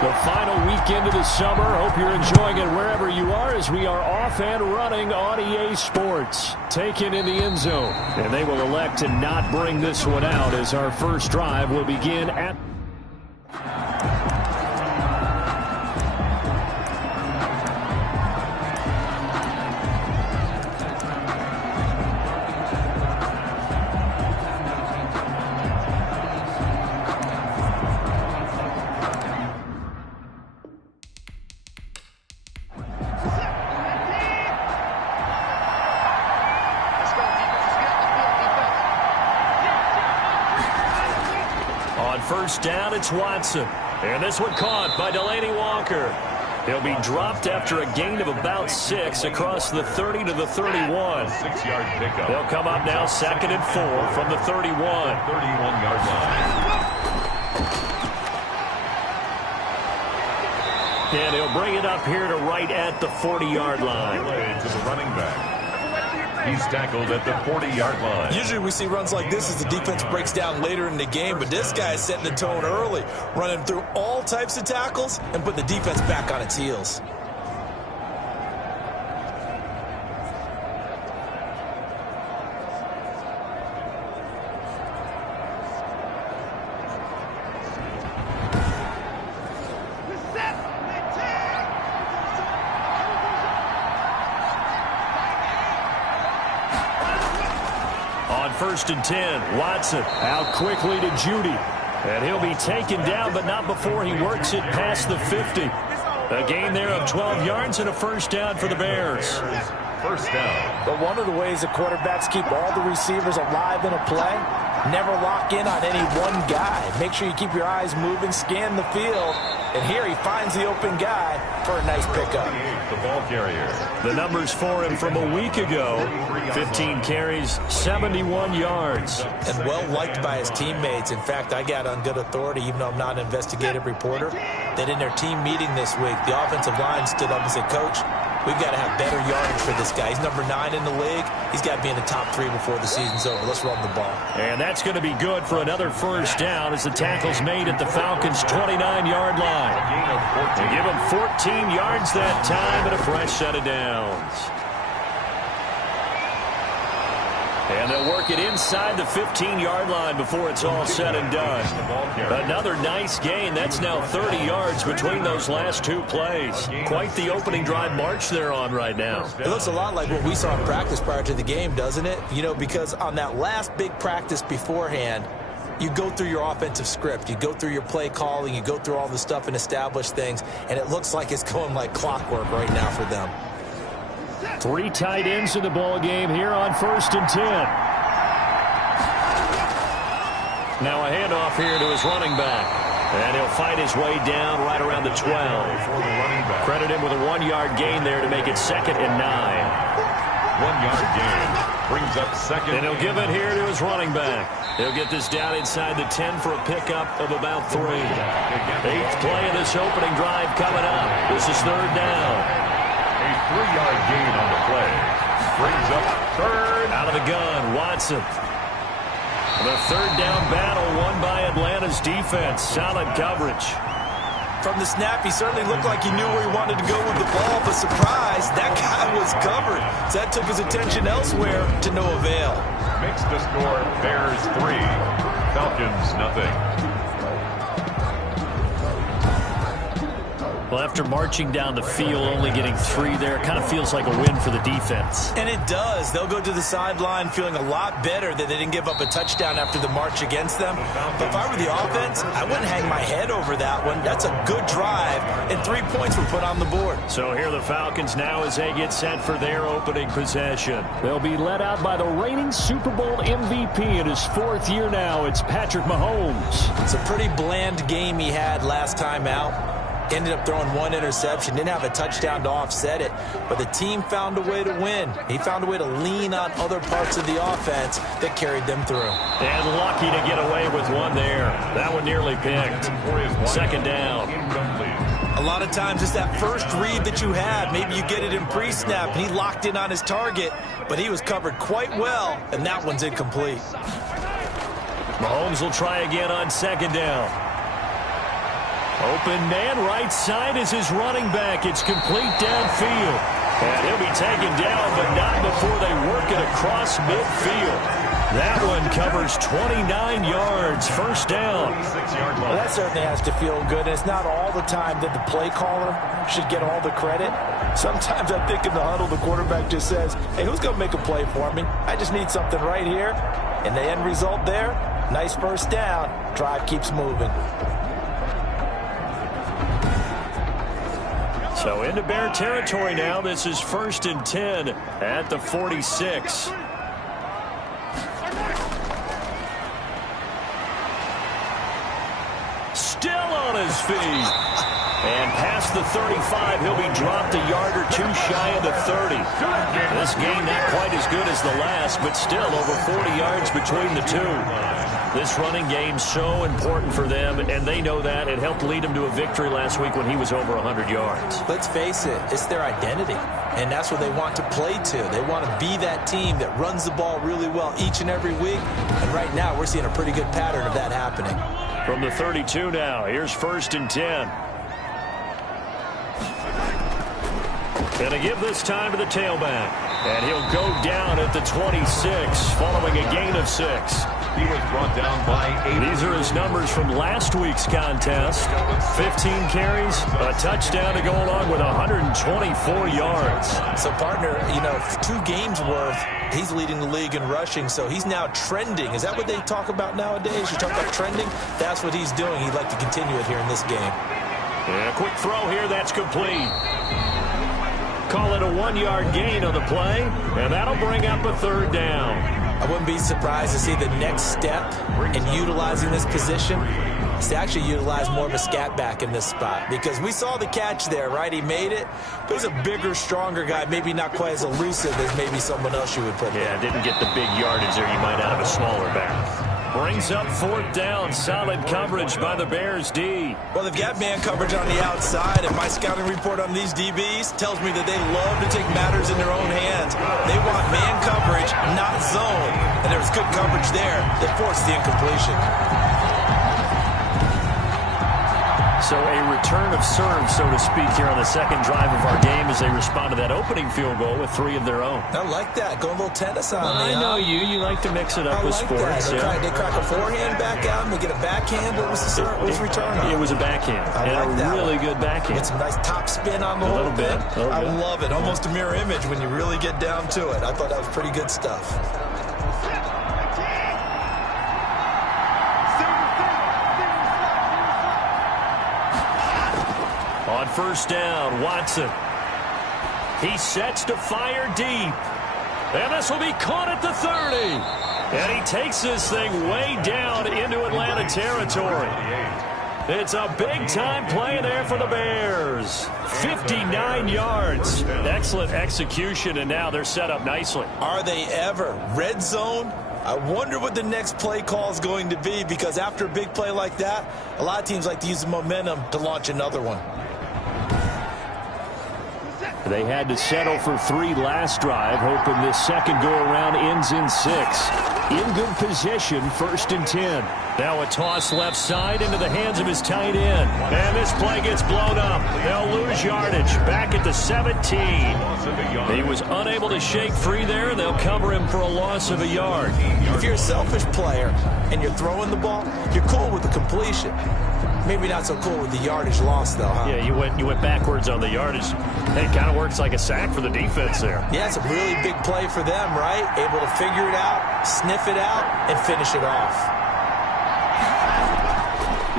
The final weekend of the summer. Hope you're enjoying it wherever you are as we are off and running on EA Sports. Taken in the end zone. And they will elect to not bring this one out as our first drive will begin at... First down, it's Watson. And this one caught by Delanie Walker. He'll be dropped after a gain of about 6 across the 30 to the 31. 6-yard pickup. They'll come up now 2nd and 4 from the 31. 31-yard line. And he'll bring it up here to right at the 40-yard line. To the running back. He's tackled at the 40-yard line. Usually we see runs like this as the defense breaks down later in the game, but this guy is setting the tone early, running through all types of tackles and put the defense back on its heels. First and 10, Watson out quickly to Judy. And he'll be taken down, but not before he works it past the 50. A gain there of 12 yards and a first down for the Bears. First down. But one of the ways the quarterbacks keep all the receivers alive in a play, never lock in on any one guy. Make sure you keep your eyes moving, scan the field. And here he finds the open guy for a nice pickup. The ball carrier. The numbers for him from a week ago, 15 carries, 71 yards. And well liked by his teammates. In fact, I got on good authority, even though I'm not an investigative reporter, that in their team meeting this week, the offensive line stood up and said, Coach, we've got to have better yardage for this guy. He's number 9 in the league. He's got to be in the top 3 before the season's over. Let's run the ball. And that's going to be good for another first down as the tackle's made at the Falcons' 29-yard line. To give him 14 yards that time and a fresh set of downs. And they'll work it inside the 15-yard line before it's all said and done. Another nice gain. That's now 30 yards between those last 2 plays. Quite the opening drive march they're on right now. It looks a lot like what we saw in practice prior to the game, doesn't it? You know, because on that last big practice beforehand, you go through your offensive script. You go through your play calling. You go through all the stuff and establish things. And it looks like it's going like clockwork right now for them. 3 tight ends in the ball game here on 1st and 10. Now a handoff here to his running back. And he'll fight his way down right around the 12. Credit him with a 1-yard gain there to make it 2nd and 9. 1-yard gain brings up 2nd. And he'll give it here to his running back. He'll get this down inside the 10 for a pickup of about 3. 8th play of this opening drive coming up. This is 3rd down. A 3-yard gain on the play. Brings up 3rd. Out of the gun, Watson. The 3rd down battle won by Atlanta's defense. Solid coverage. From the snap, he certainly looked like he knew where he wanted to go with the ball, but surprise, that guy was covered. So that took his attention elsewhere to no avail. Makes the score Bears 3, Falcons nothing. Well, after marching down the field, only getting 3 there, it kind of feels like a win for the defense. And it does. They'll go to the sideline feeling a lot better that they didn't give up a touchdown after the march against them. But if I were the offense, I wouldn't hang my head over that one. That's a good drive, and 3 points were put on the board. So here the Falcons now as they get set for their opening possession. They'll be led out by the reigning Super Bowl MVP in his 4th year now. It's Patrick Mahomes. It's a pretty bland game he had last time out. Ended up throwing 1 interception. Didn't have a touchdown to offset it. But the team found a way to win. He found a way to lean on other parts of the offense that carried them through. And lucky to get away with 1 there. That one nearly picked. 2nd down. A lot of times it's that first read that you had. Maybe you get it in pre-snap, and he locked in on his target. But he was covered quite well, and that one's incomplete. Mahomes will try again on 2nd down. Open man right side is his running back. It's complete downfield. And he'll be taken down, but not before they work it across midfield. That one covers 29 yards. First down. Well, that certainly has to feel good. It's not all the time that the play caller should get all the credit. Sometimes I think in the huddle, the quarterback just says, hey, who's going to make a play for me? I just need something right here. And the end result there, nice first down. Drive keeps moving. So into Bear territory now. This is 1st and 10 at the 46. Still on his feet. And past the 35, he'll be dropped a yard or two shy of the 30. This game not quite as good as the last, but still over 40 yards between the two. This running game so important for them, and they know that. It helped lead them to a victory last week when he was over 100 yards. Let's face it, it's their identity, and that's what they want to play to. They want to be that team that runs the ball really well each and every week, and right now we're seeing a pretty good pattern of that happening. From the 32 now, here's 1st and 10. Going to give this time to the tailback. And he'll go down at the 26 following a gain of 6. He was brought down by 8. These are his numbers from last week's contest. 15 carries, a touchdown to go along with 124 yards. So, partner, 2 games worth, he's leading the league in rushing, so he's now trending. Is that what they talk about nowadays? You talk about trending? That's what he's doing. He'd like to continue it here in this game. And a quick throw here, that's complete. Call it a 1-yard gain on the play, and that'll bring up a 3rd down. I wouldn't be surprised to see the next step in utilizing this position is to actually utilize more of a scat back in this spot, because we saw the catch there, right? He made it, but he's a bigger, stronger guy, maybe not quite as elusive as maybe someone else you would put there. Yeah, didn't get the big yardage there you might out of a smaller back. Brings up 4th down. Solid coverage by the Bears D. Well, they've got man coverage on the outside, and my scouting report on these DBs tells me that they love to take matters in their own hands. They want man coverage, not zone. And there's good coverage there that forced the incompletion. So a return of serve, so to speak, here on the second drive of our game as they respond to that opening field goal with 3 of their own. I like that. Going a little tennis on me. I know you like to mix it up with sports. They crack a forehand back out and they get a backhand. What was the return on? It was a backhand. And a really good backhand. Get some nice top spin on the whole thing. I love it. Almost a mirror image when you really get down to it. I thought that was pretty good stuff. On 1st down, Watson. He sets to fire deep. And this will be caught at the 30. And he takes this thing way down into Atlanta territory. It's a big-time play there for the Bears. 59 yards. Excellent execution, and now they're set up nicely. Are they ever? Red zone? I wonder what the next play call is going to be, because after a big play like that, a lot of teams like to use the momentum to launch another one. They had to settle for 3 last drive, hoping this second go-around ends in 6. In good position, 1st and 10. Now a toss left side into the hands of his tight end. And this play gets blown up. They'll lose yardage. Back at the 17. He was unable to shake free there, and they'll cover him for a loss of a yard. If you're a selfish player and you're throwing the ball, you're cool with the completion. Maybe not so cool with the yardage loss, though, huh? Yeah, you went backwards on the yardage. It kind of works like a sack for the defense there. Yeah, it's a really big play for them, right? Able to figure it out, sniff it out, and finish it off.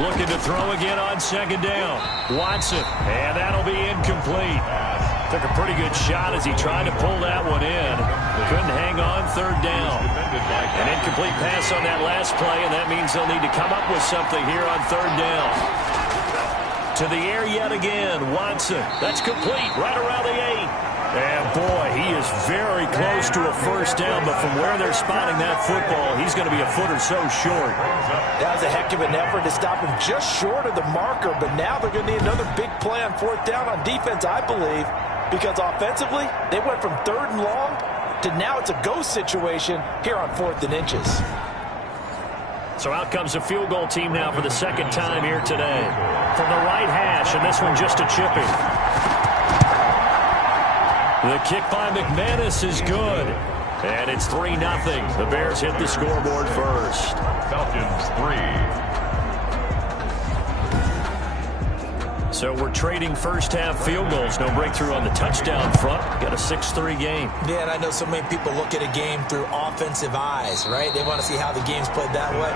Looking to throw again on 2nd down. Watson, and that'll be incomplete. Took a pretty good shot as he tried to pull that one in. Couldn't hang on 3rd down. An incomplete pass on that last play, and that means they'll need to come up with something here on 3rd down. To the air yet again, Watson. That's complete, right around the 8. And boy, he is very close to a 1st down, but from where they're spotting that football, he's going to be a foot or so short. That was a heck of an effort to stop him just short of the marker, but now they're going to need another big play on 4th down on defense, I believe, because offensively, they went from 3rd and long to now it's a go situation here on 4th and inches. So out comes a field goal team now for the 2nd time here today. from the right hash, and this one just a chipping. The kick by McManus is good. And it's 3-0. The Bears hit the scoreboard first. Falcons 3. So we're trading first-half field goals. No breakthrough on the touchdown front. Got a 6-3 game. Yeah, and I know so many people look at a game through offensive eyes, right? They want to see how the game's played that way.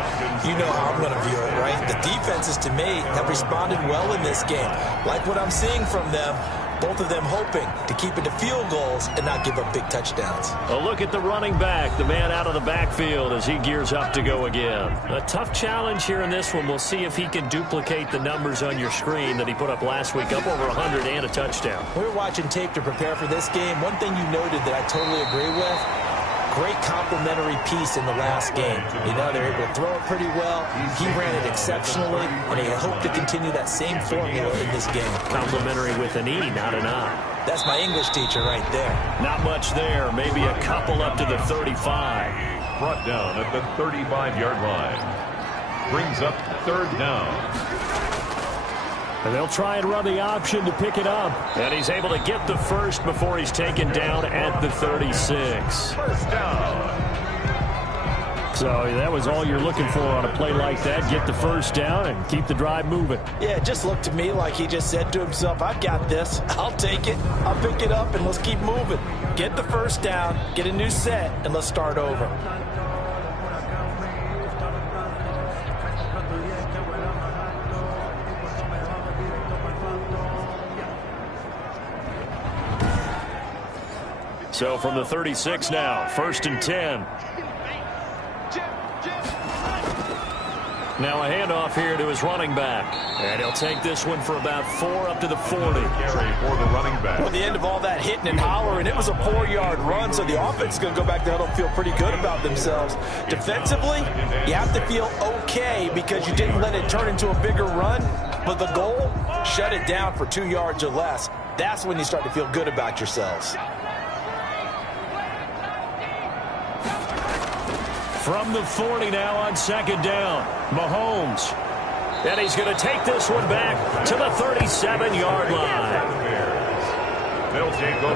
You know how I'm going to view it, right? The defenses, to me, have responded well in this game. Like what I'm seeing from them. Both of them hoping to keep it to field goals and not give up big touchdowns. A look at the running back, the man out of the backfield as he gears up to go again. A tough challenge here in this one. We'll see if he can duplicate the numbers on your screen that he put up last week, up over 100 and a touchdown. We were watching tape to prepare for this game. One thing you noted that I totally agree with, great complementary piece in the last game. You know, they're able to throw it pretty well. He ran it exceptionally, and they hope to continue that same formula in this game. Complementary with an E, not an I. That's my English teacher right there. Not much there. Maybe a couple up to the 35. Brought down at the 35-yard line. Brings up 3rd down. And they'll try and run the option to pick it up. And he's able to get the first before he's taken down at the 36. First down. So that was all you're looking for on a play like that. Get the first down and keep the drive moving. Yeah, it just looked to me like he just said to himself, I've got this. I'll take it. I'll pick it up, and let's keep moving. Get the first down, get a new set, and let's start over. So from the 36 now, 1st and 10. Now a handoff here to his running back. And he'll take this one for about 4 up to the 40. Carry for the running back. Well, the end of all that hitting and hollering, it was a 4-yard run, so the offense is going to go back there and feel pretty good about themselves. Defensively, you have to feel okay because you didn't let it turn into a bigger run. But the goal, shut it down for 2 yards or less. That's when you start to feel good about yourselves. From the 40 now on 2nd down, Mahomes. And he's going to take this one back to the 37-yard line.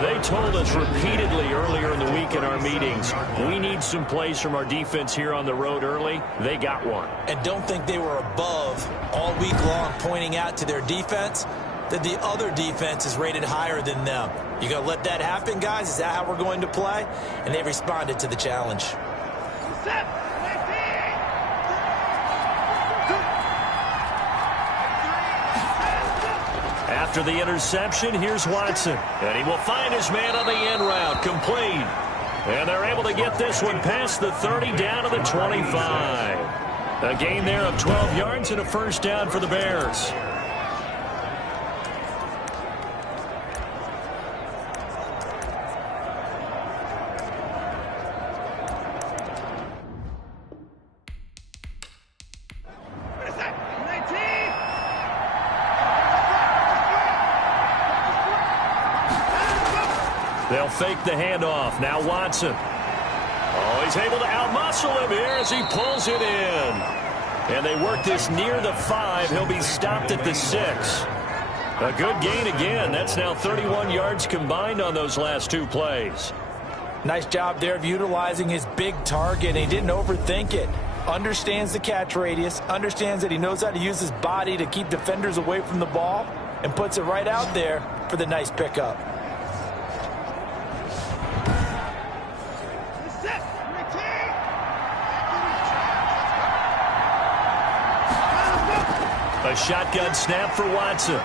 They told us repeatedly earlier in the week in our meetings, we need some plays from our defense here on the road early. They got one. And don't think they were above all week long pointing out to their defense that the other defense is rated higher than them. You going to let that happen, guys? Is that how we're going to play? And they responded to the challenge. After the interception, here's Watson. And he will find his man on the end route, complete. And they're able to get this one past the 30 down to the 25. A gain there of 12 yards and a first down for the Bears. They'll fake the handoff. Now Watson. Oh, he's able to outmuscle him here as he pulls it in. And they work this near the 5. He'll be stopped at the 6. A good gain again. That's now 31 yards combined on those last 2 plays. Nice job there of utilizing his big target. He didn't overthink it. Understands the catch radius. Understands that he knows how to use his body to keep defenders away from the ball. And puts it right out there for the nice pickup. A shotgun snap for Watson.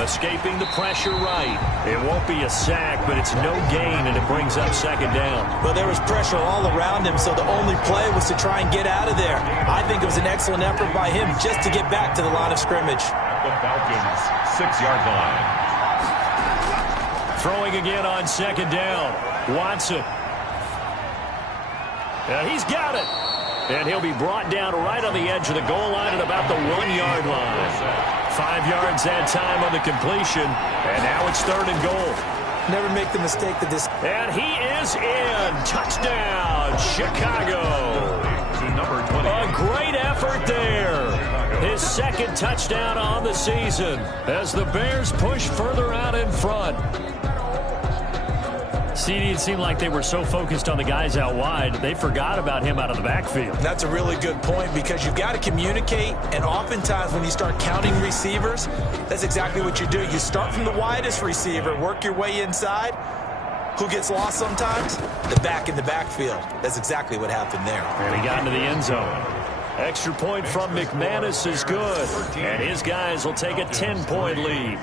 Escaping the pressure right. It won't be a sack, but it's no gain, and it brings up 2nd down. Well, there was pressure all around him, so the only play was to try and get out of there. I think it was an excellent effort by him just to get back to the line of scrimmage. At the Falcons' 6-yard line. Throwing again on 2nd down. Watson. He's got it. And he'll be brought down right on the edge of the goal line at about the 1-yard line. 5 yards that time on the completion. And now it's 3rd and goal. Never make the mistake that this... And he is in. Touchdown, Chicago. To number 20. A great effort there. His second touchdown on the season as the Bears push further out in front. CD, it seemed like they were so focused on the guys out wide, they forgot about him out of the backfield. That's a really good point because you've got to communicate, and oftentimes when you start counting receivers, that's exactly what you do. You start from the widest receiver, work your way inside. Who gets lost sometimes? The back in the backfield. That's exactly what happened there. And he got into the end zone. Extra point from McManus is good, and his guys will take a 10-point lead.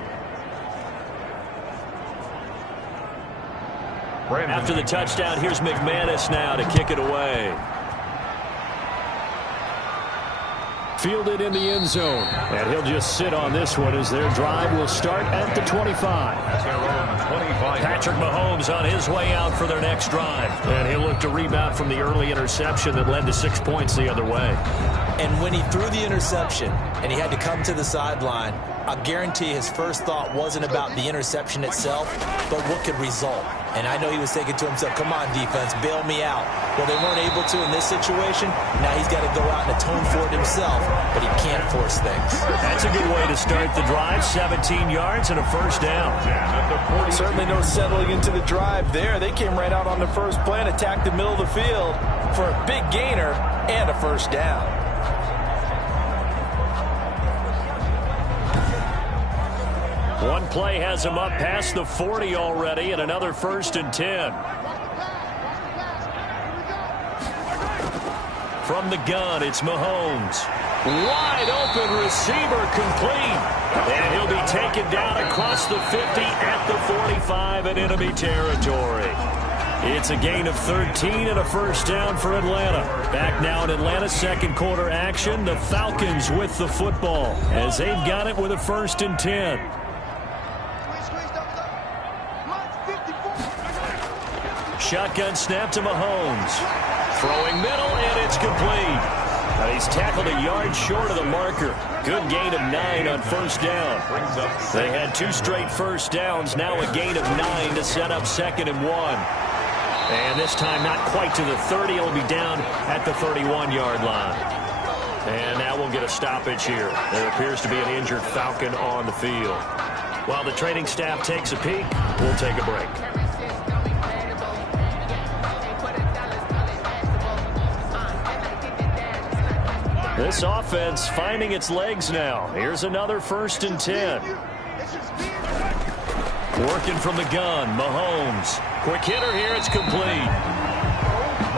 After the touchdown, here's McManus now to kick it away. Fielded in the end zone, and he'll just sit on this one as their drive will start at the 25. Patrick Mahomes on his way out for their next drive, and he'll look to rebound from the early interception that led to 6 points the other way. And when he threw the interception and he had to come to the sideline, I guarantee his first thought wasn't about the interception itself, but what could result. And I know he was thinking to himself, come on, defense, bail me out. Well, they weren't able to in this situation. Now he's got to go out and atone for it himself, but he can't force things. That's a good way to start the drive. 17 yards and a first down. Certainly no settling into the drive there. They came right out on the first play and attacked the middle of the field for a big gainer and a first down. One play has him up past the 40 already, and another 1st and 10. From the gun, it's Mahomes. Wide open receiver complete. And he'll be taken down across the 50 at the 45 in enemy territory. It's a gain of 13 and a first down for Atlanta. Back now in Atlanta's second quarter action. The Falcons with the football as they've got it with a 1st and 10. Shotgun snap to Mahomes. Throwing middle, and it's complete. He's tackled a yard short of the marker. Good gain of 9 on first down. They had 2 straight first downs. Now a gain of 9 to set up 2nd and 1. And this time not quite to the 30. It'll be down at the 31-yard line. And now we'll get a stoppage here. There appears to be an injured Falcon on the field. While the training staff takes a peek, we'll take a break. This offense finding its legs now. Here's another 1st and 10. Working from the gun, Mahomes. Quick hitter here, it's complete.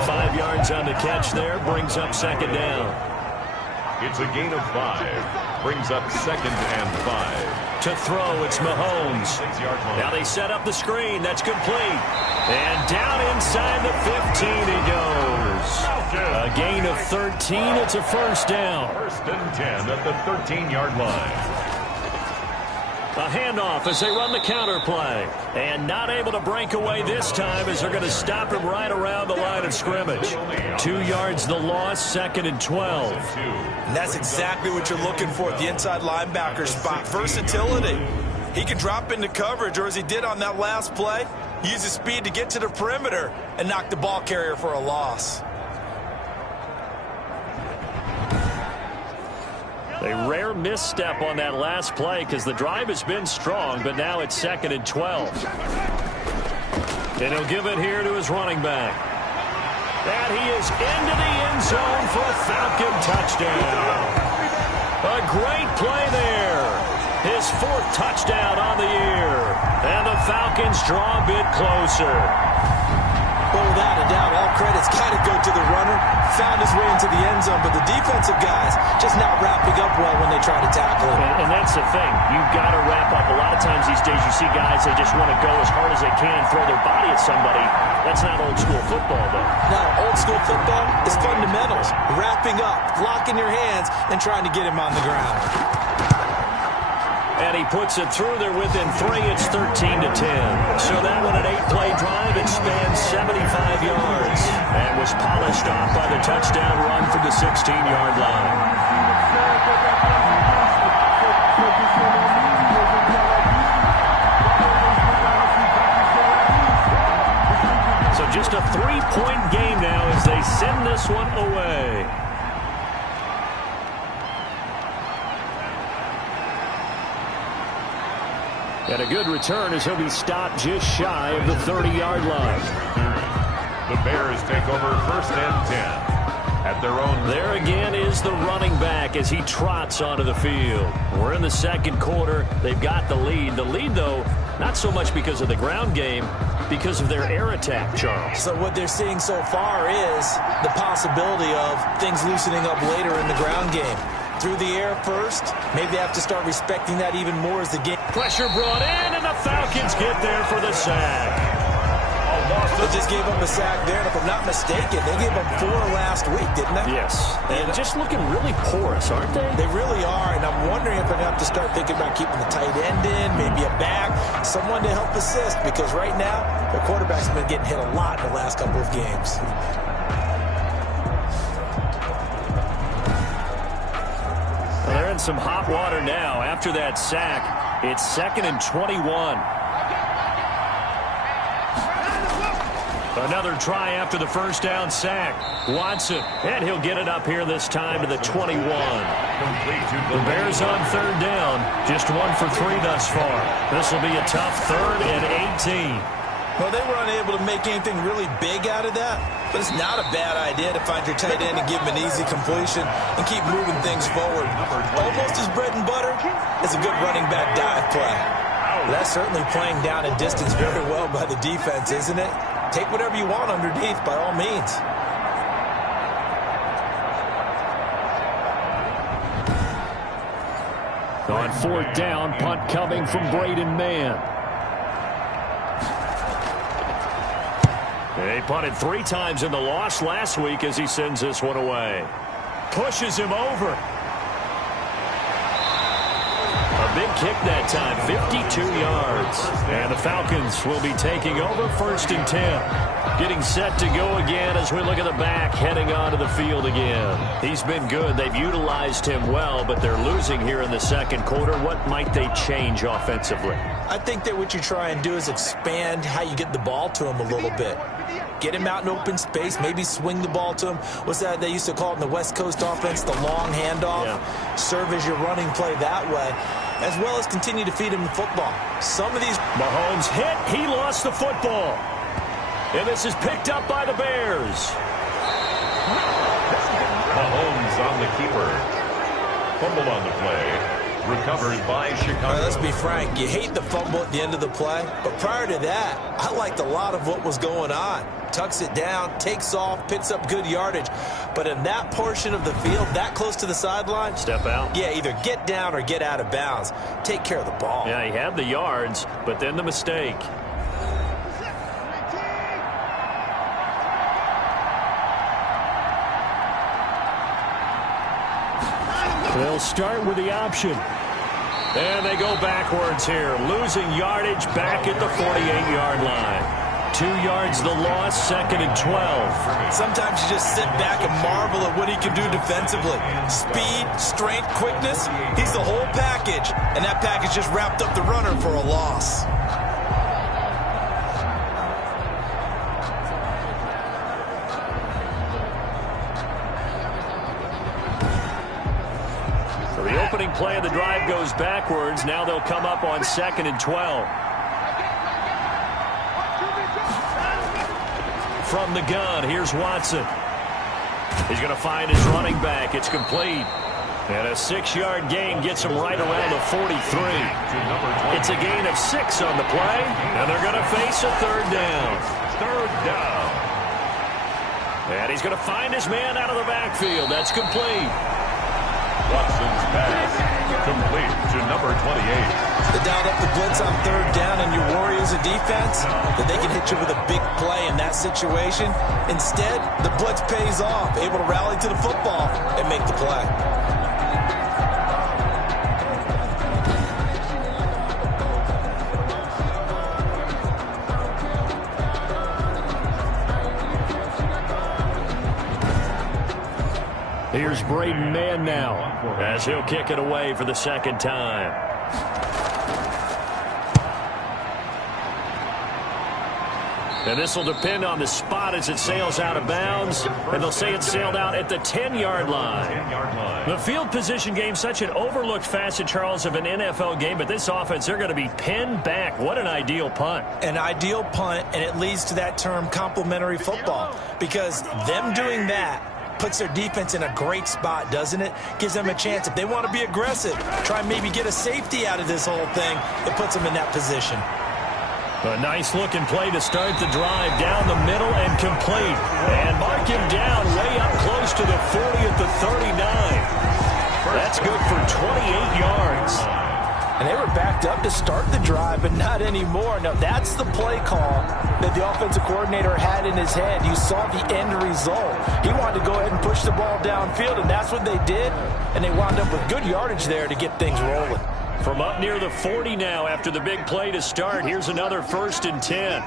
5 yards on the catch there, brings up 2nd down. It's a gain of 5. Brings up 2nd and 5. To throw, it's Mahomes. Now they set up the screen, that's complete. And down inside the 15 he goes. A gain of 13. It's a first down. 1st and 10 at the 13-yard line. A handoff as they run the counter play. And not able to break away this time as they're going to stop him right around the line of scrimmage. 2 yards the loss, 2nd and 12. And that's exactly what you're looking for at the inside linebacker spot. Versatility. He can drop into coverage, or as he did on that last play, use his speed to get to the perimeter and knock the ball carrier for a loss. A rare misstep on that last play because the drive has been strong, but now it's 2nd and 12. And he'll give it here to his running back. And he is into the end zone for a Falcon touchdown. A great play there. His 4th touchdown on the year. And the Falcons draw a bit closer. Well, without a doubt, all credit's got to go to the runner. Found his way into the end zone, but the defensive guys just not wrapping up well when they try to tackle him. And that's the thing. You've got to wrap up. A lot of times these days you see guys, they just want to go as hard as they can, throw their body at somebody. That's not old school football, though. No, old school football is fundamentals. Wrapping up, locking your hands, and trying to get him on the ground. And he puts it through there within 3. It's 13 to 10. So that one, an 8-play drive. It spans 75 yards and was polished off by the touchdown run from the 16-yard line. So just a 3-point game now as they send this one away. And a good return as he'll be stopped just shy of the 30-yard line. The Bears take over 1st and 10. At their own. There again is the running back as he trots onto the field. We're in the second quarter. They've got the lead. The lead, though, not so much because of the ground game, because of their air attack, Charles. So what they're seeing so far is the possibility of things loosening up later in the ground game. Through the air first, maybe they have to start respecting that even more as the game. Pressure brought in, and the Falcons get there for the sack. They just gave up a sack there, and if I'm not mistaken, they gave up 4 last week, didn't they? Yes. And just looking really porous, aren't they? They really are, and I'm wondering if they're going to have to start thinking about keeping the tight end in, maybe a back, someone to help assist, because right now, their quarterback's been getting hit a lot in the last couple of games. Well, they're in some hot water now. After that sack, it's 2nd and 21. Another try after the first down sack. Watson, and he'll get it up here this time to the 21. The Bears on 3rd down, just 1 for 3 thus far. This will be a tough 3rd and 18. Well, they were unable to make anything really big out of that, but it's not a bad idea to find your tight end and give him an easy completion and keep moving things forward. Almost as bread and butter as a good running back dive play. That's certainly playing down in distance very well by the defense, isn't it? Take whatever you want underneath, by all means. On 4th down, punt coming from Braden Mann. They punted 3 times in the loss last week as he sends this one away. Pushes him over. A big kick that time, 52 yards. And the Falcons will be taking over 1st and 10. Getting set to go again as we look at the back heading onto the field again. He's been good. They've utilized him well, but they're losing here in the second quarter. What might they change offensively? I think that what you try and do is expand how you get the ball to him a little bit. Get him out in open space, maybe swing the ball to him. What's that they used to call it in the West Coast offense, the long handoff? Yeah. Serve as your running play that way, as well as continue to feed him the football. Some of these... Mahomes hit. He lost the football. And this is picked up by the Bears. Mahomes on the keeper. Fumble on the play. Recovered by Chicago. Right, let's be frank. You hate the fumble at the end of the play. But prior to that, I liked a lot of what was going on. Tucks it down, takes off, picks up good yardage. But in that portion of the field, that close to the sideline. Step out. Yeah, either get down or get out of bounds. Take care of the ball. Yeah, he had the yards, but then the mistake. They'll start with the option. And they go backwards here, losing yardage back at the 48-yard line. 2 yards the loss, 2nd and 12. Sometimes you just sit back and marvel at what he can do defensively. Speed, strength, quickness, he's the whole package. And that package just wrapped up the runner for a loss. The opening play of the drive goes backwards. Now they'll come up on 2nd and 12. From the gun, here's Watson. He's going to find his running back. It's complete. And a 6-yard gain gets him right around the 43. It's a gain of 6 on the play, and they're going to face a 3rd down. 3rd down. And he's going to find his man out of the backfield. That's complete. Watson's pass complete to number 28. They dialed up the blitz on 3rd down, and you worry as a defense that they can hit you with a big play in that situation. Instead, the blitz pays off, able to rally to the football and make the play. Here's Braden Mann now as he'll kick it away for the 2nd time. And this will depend on the spot as it sails out of bounds. And they'll say it sailed out at the 10-yard line. The field position game, such an overlooked facet, Charles, of an NFL game. But this offense, they're going to be pinned back. What an ideal punt. An ideal punt, and it leads to that term complementary football. Because them doing that puts their defense in a great spot, doesn't it? Gives them a chance. If they want to be aggressive, try and maybe get a safety out of this whole thing, it puts them in that position. A nice-looking play to start the drive down the middle and complete. And mark him down way up close to the 40 at the 39. That's good for 28 yards. And they were backed up to start the drive, but not anymore. Now, that's the play call that the offensive coordinator had in his head. You saw the end result. He wanted to go ahead and push the ball downfield, and that's what they did. And they wound up with good yardage there to get things rolling. From up near the 40 now after the big play to start, here's another 1st and 10.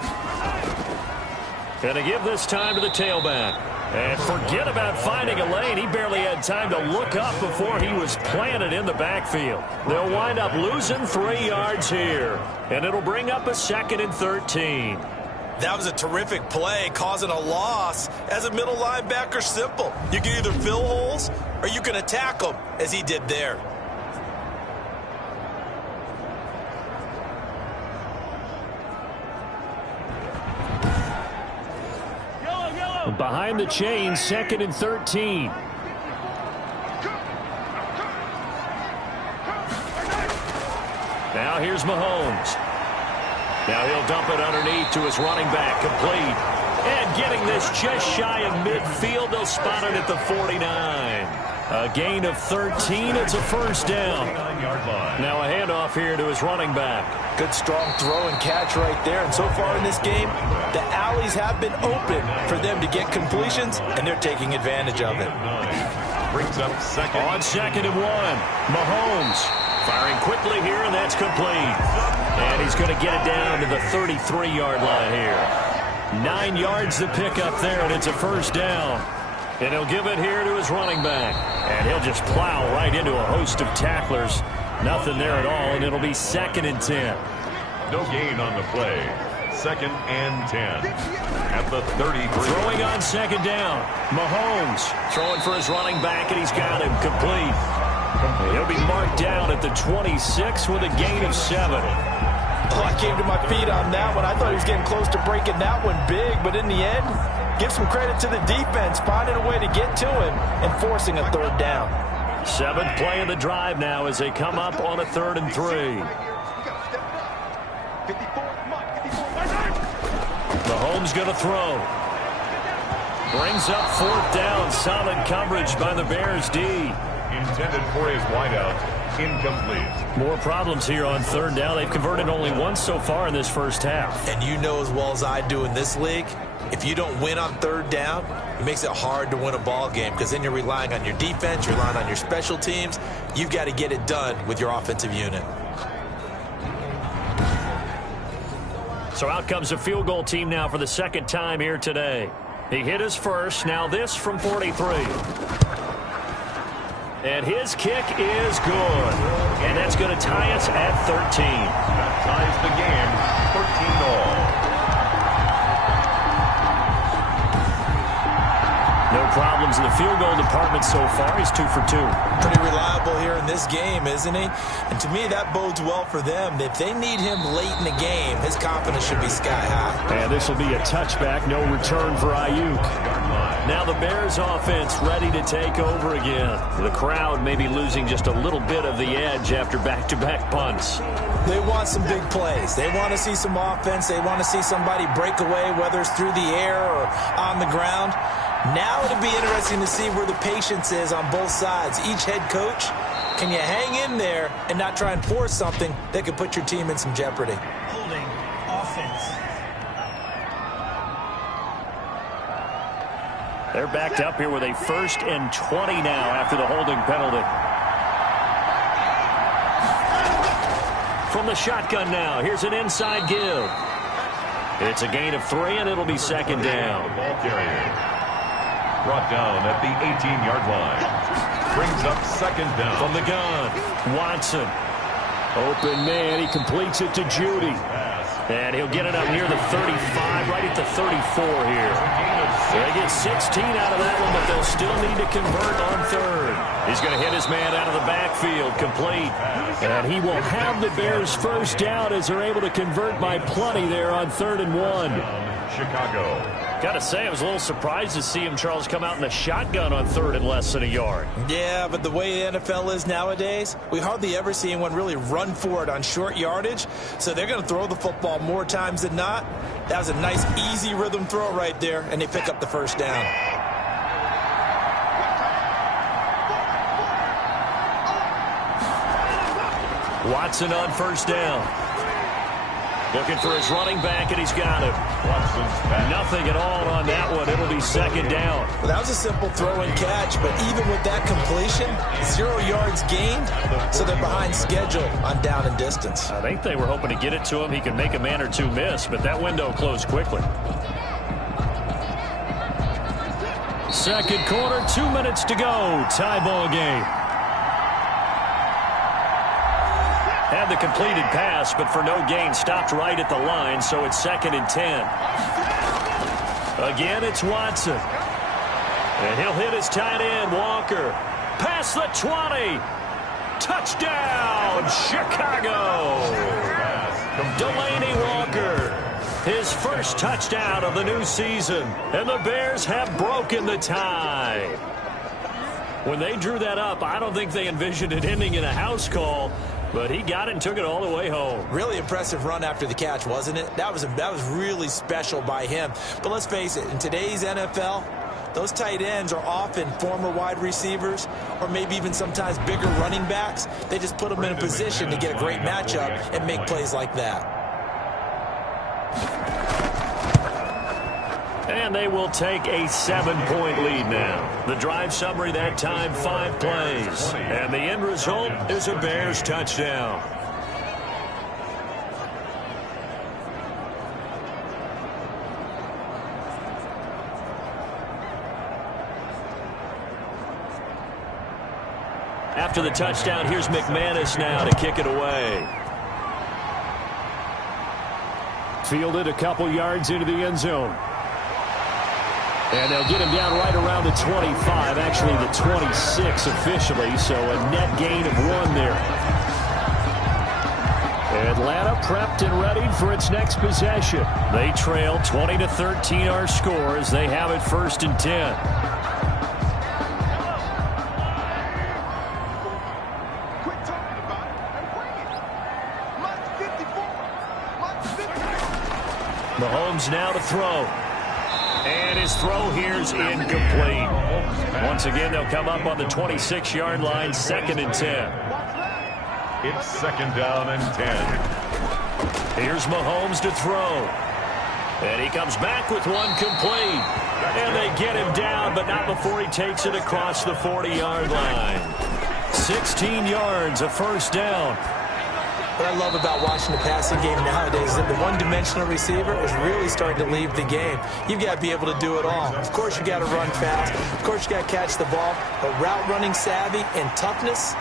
Going to give this time to the tailback. And forget about finding a lane. He barely had time to look up before he was planted in the backfield. They'll wind up losing 3 yards here. And it'll bring up a 2nd and 13. That was a terrific play, causing a loss. As a middle linebacker, simple. You can either fill holes or you can attack them, as he did there. Behind the chains, 2nd and 13. Now here's Mahomes. Now he'll dump it underneath to his running back, complete. And getting this just shy of midfield, they'll spot it at the 49. A gain of 13, it's a 1st down. Now a handoff here to his running back. Good strong throw and catch right there. And so far in this game, the alleys have been open for them to get completions, and they're taking advantage of it. Brings up 2nd. On 2nd and 1, Mahomes firing quickly here, and that's complete. And he's going to get it down to the 33-yard line here. 9 yards to pick up there, and it's a 1st down. And he'll give it here to his running back. And he'll just plow right into a host of tacklers. Nothing there at all, and it'll be 2nd and 10. No gain on the play. 2nd and 10. At the 33. Throwing on 2nd down. Mahomes throwing for his running back, and he's got him complete. He'll be marked down at the 26 with a gain of 7. Oh, I came to my feet on that one. I thought he was getting close to breaking that one big, but in the end, give some credit to the defense, finding a way to get to him and forcing a 3rd down. 7th play of the drive now as they come up on a 3rd and 3. Mahomes going to throw. Brings up 4th down. Solid coverage by the Bears D. Intended for his wideout. Incomplete. More problems here on 3rd down. They've converted only once so far in this first half. And you know as well as I do in this league, if you don't win on 3rd down, it makes it hard to win a ball game because then you're relying on your defense, you're relying on your special teams. You've got to get it done with your offensive unit. So out comes a field goal team now for the 2nd time here today. He hit his first. Now this from 43. And his kick is good. And that's going to tie us at 13. That ties the game 13-all. No problems in the field goal department so far. He's 2 for 2. Pretty reliable here in this game, isn't he? And to me, that bodes well for them. If they need him late in the game, his confidence should be sky high. And this will be a touchback. No return for Ayuk. Now the Bears offense ready to take over again. The crowd may be losing just a little bit of the edge after back-to-back punts. They want some big plays. They want to see some offense. They want to see somebody break away, whether it's through the air or on the ground. Now it'll be interesting to see where the patience is on both sides. Each head coach, can you hang in there and not try and force something that could put your team in some jeopardy? Holding offense. They're backed up here with a 1st and 20 now after the holding penalty. From the shotgun now, here's an inside give. It's a gain of 3, and it'll be 2nd down. Ball carrier. Brought down at the 18-yard line. Brings up 2nd down. From the gun, Watson. Open man, he completes it to Judy. And he'll get it up near the 35, right at the 34 here. They get 16 out of that one, but they'll still need to convert on third. He's going to hit his man out of the backfield, complete. And he will have the Bears first down as they're able to convert by plenty there on 3rd and 1. Chicago. Got to say, I was a little surprised to see him, Charles, come out in a shotgun on 3rd and less than a yard. Yeah, but the way the NFL is nowadays, we hardly ever see anyone really run for it on short yardage. So they're going to throw the football more times than not. That was a nice, easy rhythm throw right there, and they pick up the first down. Watson on first down. Looking for his running back, and he's got him. Nothing at all on that one. It'll be 2nd down. Well, that was a simple throw and catch, but even with that completion, 0 yards gained, so they're behind schedule on down and distance. I think they were hoping to get it to him. He could make a man or two miss, but that window closed quickly. 2nd quarter, 2 minutes to go. Tie ball game. Had the completed pass, but for no gain, stopped right at the line, so it's 2nd and 10. Again, it's Watson. And he'll hit his tight end, Walker. Past the 20. Touchdown, Chicago. Delaney Walker. His first touchdown of the new season. And the Bears have broken the tie. When they drew that up, I don't think they envisioned it ending in a house call. But he got it and took it all the way home. Really impressive run after the catch, wasn't it? That was really special by him. But let's face it, in today's NFL, those tight ends are often former wide receivers or maybe even sometimes bigger running backs. They just put them in a position to get a great matchup and make plays like that. And they will take a 7-point lead now. The drive summary that time, 5 plays. And the end result is a Bears touchdown. After the touchdown, here's McManus now to kick it away. Fielded a couple yards into the end zone. And they'll get him down right around the 25, actually the 26 officially, so a net gain of 1 there. Atlanta prepped and ready for its next possession. They trail 20-13 our score as they have it 1st and 10. Mahomes now to throw. And his throw here's incomplete. Once again, they'll come up on the 26-yard line, 2nd and 10. It's 2nd down and 10. Here's Mahomes to throw. And he comes back with one complete. And they get him down, but not before he takes it across the 40-yard line. 16 yards, a 1st down. What I love about watching the passing game nowadays is that the one-dimensional receiver is really starting to leave the game. You've got to be able to do it all. Of course, you got to run fast. Of course, you got to catch the ball. But route running savvy and toughness,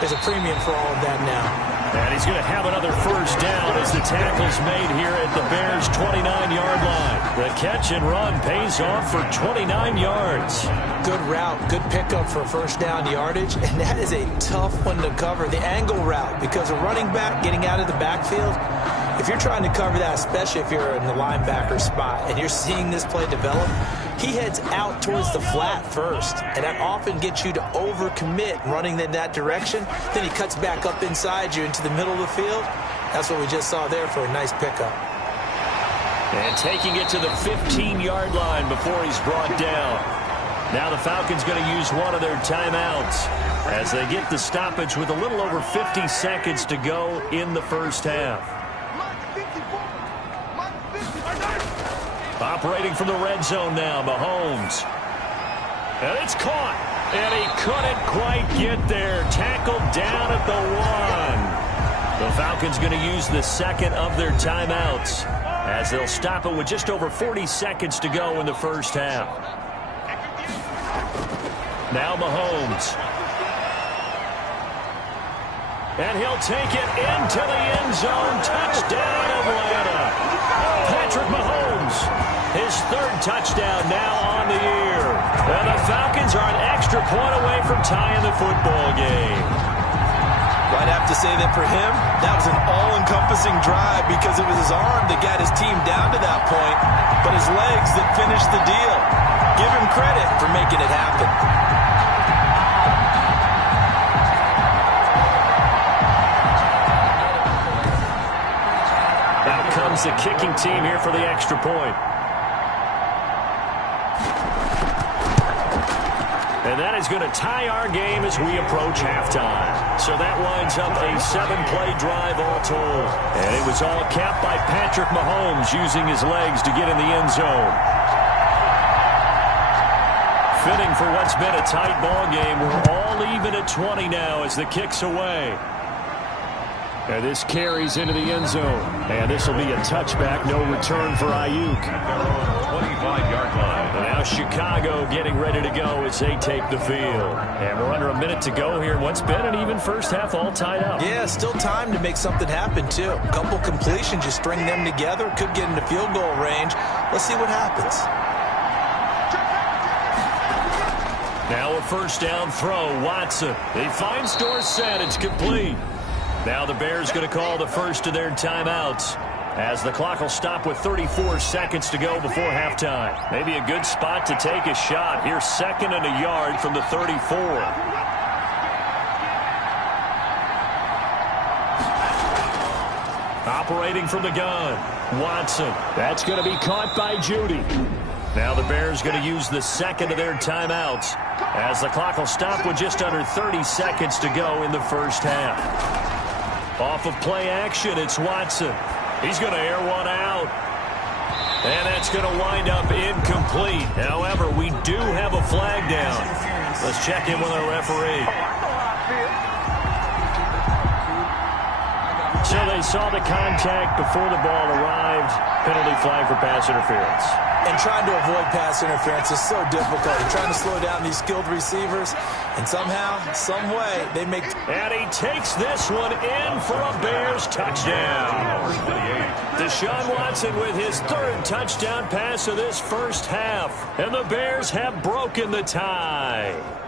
there's a premium for all of that now. And he's going to have another 1st down as the tackle's made here at the Bears' 29-yard line. The catch and run pays off for 29 yards. Good route, good pickup for 1st down yardage, and that is a tough one to cover, the angle route, because a running back getting out of the backfield, if you're trying to cover that, especially if you're in the linebacker spot and you're seeing this play develop, he heads out towards the flat first, and that often gets you to overcommit running in that direction. Then he cuts back up inside you into the middle of the field. That's what we just saw there for a nice pickup. And taking it to the 15-yard line before he's brought down. Now the Falcons going to use one of their timeouts as they get the stoppage with a little over 50 seconds to go in the 1st half. Operating from the red zone now, Mahomes. And it's caught. And he couldn't quite get there. Tackled down at the 1. The Falcons going to use the 2nd of their timeouts as they'll stop it with just over 40 seconds to go in the 1st half. Now Mahomes. And he'll take it into the end zone. Touchdown, Atlanta. Patrick Mahomes, his third touchdown now on the year. And the Falcons are an extra point away from tying the football game. I'd have to say that for him, that was an all-encompassing drive because it was his arm that got his team down to that point, but his legs that finished the deal. Give him credit for making it happen. Out comes the kicking team here for the extra point. And that is going to tie our game as we approach halftime. So that winds up a 7-play drive all told. And it was all capped by Patrick Mahomes using his legs to get in the end zone. Fitting for what's been a tight ball game. We're all even at 20 now as the kick's away. And this carries into the end zone. And this will be a touchback, no return for Ayuk. 25-yard line. And now Chicago getting ready to go as they take the field. And we're under a minute to go here. What's been an even first half all tied up. Yeah, still time to make something happen, too. A couple completions, you string them together, could get into field goal range. Let's see what happens. Now a first down throw, Watson. He finds Dorsett, it's complete. Now the Bears going to call the first of their timeouts as the clock will stop with 34 seconds to go before halftime. Maybe a good spot to take a shot. Here's 2nd and a yard from the 34. Operating from the gun, Watson. That's going to be caught by Judy. Now the Bears going to use the second of their timeouts as the clock will stop with just under 30 seconds to go in the first half. Off of play action, it's Watson. He's going to air one out. And that's going to wind up incomplete. However, we do have a flag down. Let's check in with our referee. So they saw the contact before the ball arrived. Penalty flag for pass interference. And trying to avoid pass interference is so difficult. You're trying to slow down these skilled receivers, and somehow, some way, they make... And he takes this one in for a Bears touchdown. Deshaun Watson with his third touchdown pass of this first half. And the Bears have broken the tie.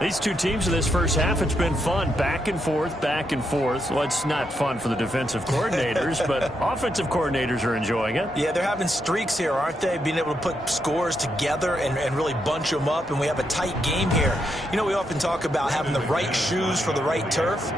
These two teams in this first half, it's been fun. Back and forth, back and forth. Well, it's not fun for the defensive coordinators, but offensive coordinators are enjoying it. Yeah, they're having streaks here, aren't they? Being able to put scores together and really bunch them up, and we have a tight game here. You know, we often talk about having the right shoes for the right turf.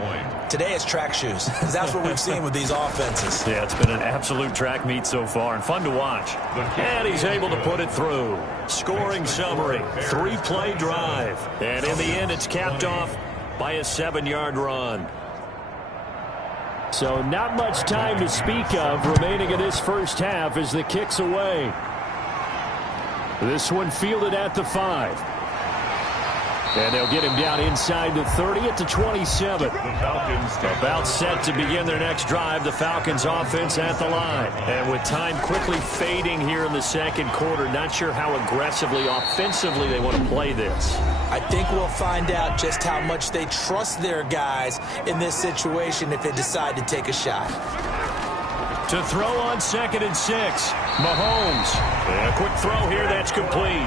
Today it's track shoes. That's what we've seen with these offenses. Yeah, it's been an absolute track meet so far and fun to watch. And he's able to put it through. Scoring summary, 3-play drive. And in the end, it's capped off by a 7-yard run. So not much time to speak of remaining in this first half as the kick's away. This one fielded at the 5. And they'll get him down inside the 30 at the 27. About set to begin their next drive. The Falcons offense at the line. And with time quickly fading here in the second quarter, not sure how aggressively, offensively they want to play this. I think we'll find out just how much they trust their guys in this situation if they decide to take a shot. To throw on 2nd and 6. Mahomes. And a quick throw here, that's complete.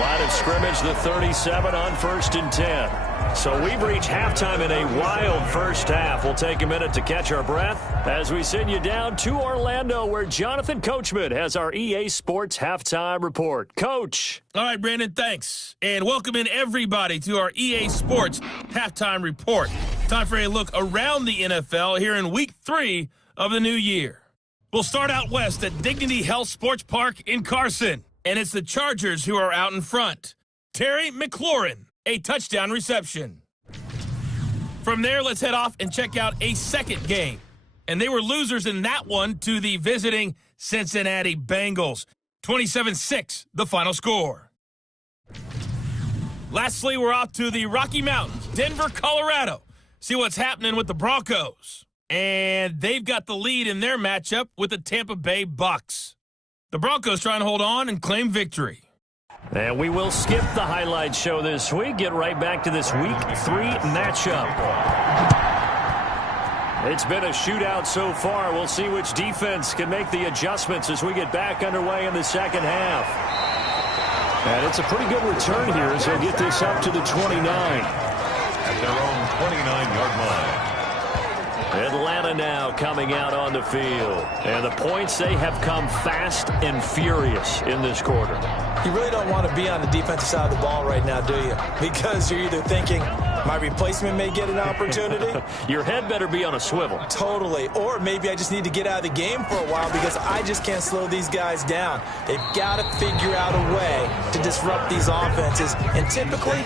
Line of scrimmage, the 37 on 1st and 10. So we've reached halftime in a wild first half. We'll take a minute to catch our breath as we send you down to Orlando where Jonathan Coachman has our EA Sports Halftime Report. Coach. All right, Brandon, thanks. And welcome in everybody to our EA Sports Halftime Report. Time for a look around the NFL here in Week 3 of the new year. We'll start out west at Dignity Health Sports Park in Carson. And it's the Chargers who are out in front. Terry McLaurin, a touchdown reception. From there, let's head off and check out a second game. And they were losers in that one to the visiting Cincinnati Bengals. 27-6, the final score. Lastly, we're off to the Rocky Mountains, Denver, Colorado. See what's happening with the Broncos. And they've got the lead in their matchup with the Tampa Bay Bucks. The Broncos trying to hold on and claim victory. And we will skip the highlight show this week. Get right back to this Week 3 matchup. It's been a shootout so far. We'll see which defense can make the adjustments as we get back underway in the second half. And it's a pretty good return here as they'll get this up to the 29. At their own 29-yard line. Atlanta now coming out on the field. And the points, they have come fast and furious in this quarter. You really don't want to be on the defensive side of the ball right now, do you? Because you're either thinking, my replacement may get an opportunity. Your head better be on a swivel. Totally. Or maybe I just need to get out of the game for a while because I just can't slow these guys down. They've got to figure out a way to disrupt these offenses. And typically,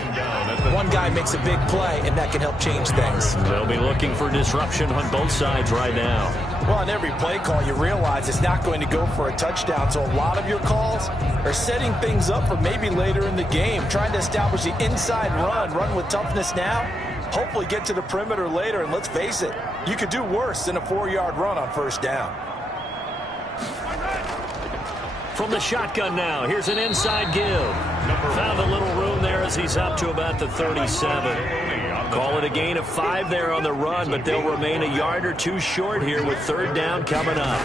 one guy makes a big play, and that can help change things. They'll be looking for disruption on both sides right now. Well, on every play call, you realize it's not going to go for a touchdown. So a lot of your calls are setting things up for maybe later in the game, trying to establish the inside run with toughness now, hopefully get to the perimeter later. And let's face it, you could do worse than a 4-yard run on first down. From the shotgun now, here's an inside give. Found a little room there as he's up to about the 37. Call it a gain of 5 there on the run, but they'll remain a yard or two short here with third down coming up.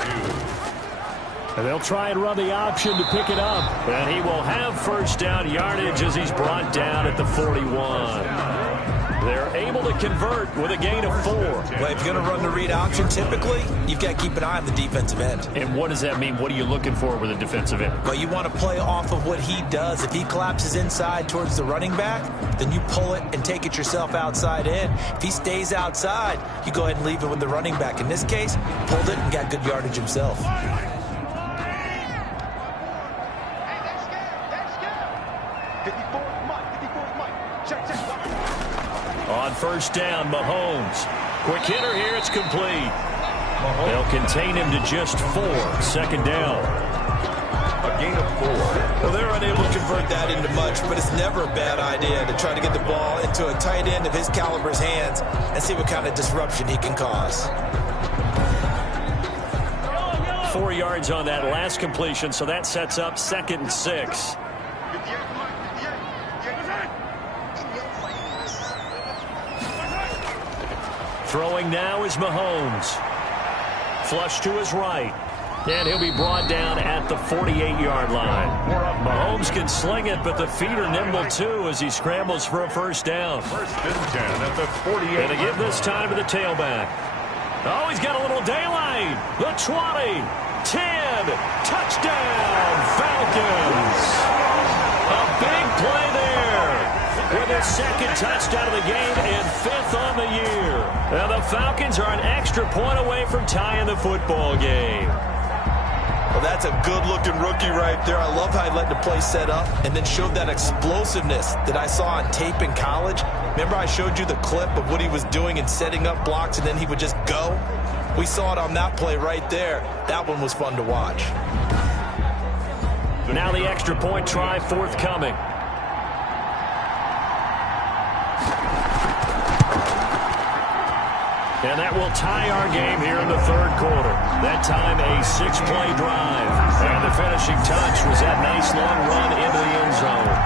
And they'll try and run the option to pick it up. And he will have first down yardage as he's brought down at the 41. They're able to convert with a gain of 4. Well, if you're going to run the read option, typically, you've got to keep an eye on the defensive end. And what does that mean? What are you looking for with a defensive end? Well, you want to play off of what he does. If he collapses inside towards the running back, then you pull it and take it yourself outside in. If he stays outside, you go ahead and leave it with the running back. In this case, pulled it and got good yardage himself. On first down, Mahomes. Quick hitter here, it's complete. They'll contain him to just 4. Second down. A gain of 4. Well, they're unable to convert that into much, but it's never a bad idea to try to get the ball into a tight end of his caliber's hands and see what kind of disruption he can cause. 4 yards on that last completion, so that sets up 2nd and 6. Throwing now is Mahomes. Flush to his right. And he'll be brought down at the 48-yard line. Mahomes can sling it, but the feet are nimble too as he scrambles for a first down. First and 10 at the 48. And to give this time to the tailback. Oh, he's got a little daylight. The 20, 10, touchdown, Falcons. A big play there with his 2nd touchdown of the game and 5th on the year. Now the Falcons are an extra point away from tying the football game. Well, that's a good-looking rookie right there. I love how he let the play set up and then showed that explosiveness that I saw on tape in college. Remember I showed you the clip of what he was doing and setting up blocks, and then he would just go? We saw it on that play right there. That one was fun to watch. Now the extra point try forthcoming. And that will tie our game here in the 3rd quarter. That time a 6-play drive. And the finishing touch was that nice long run into the end zone.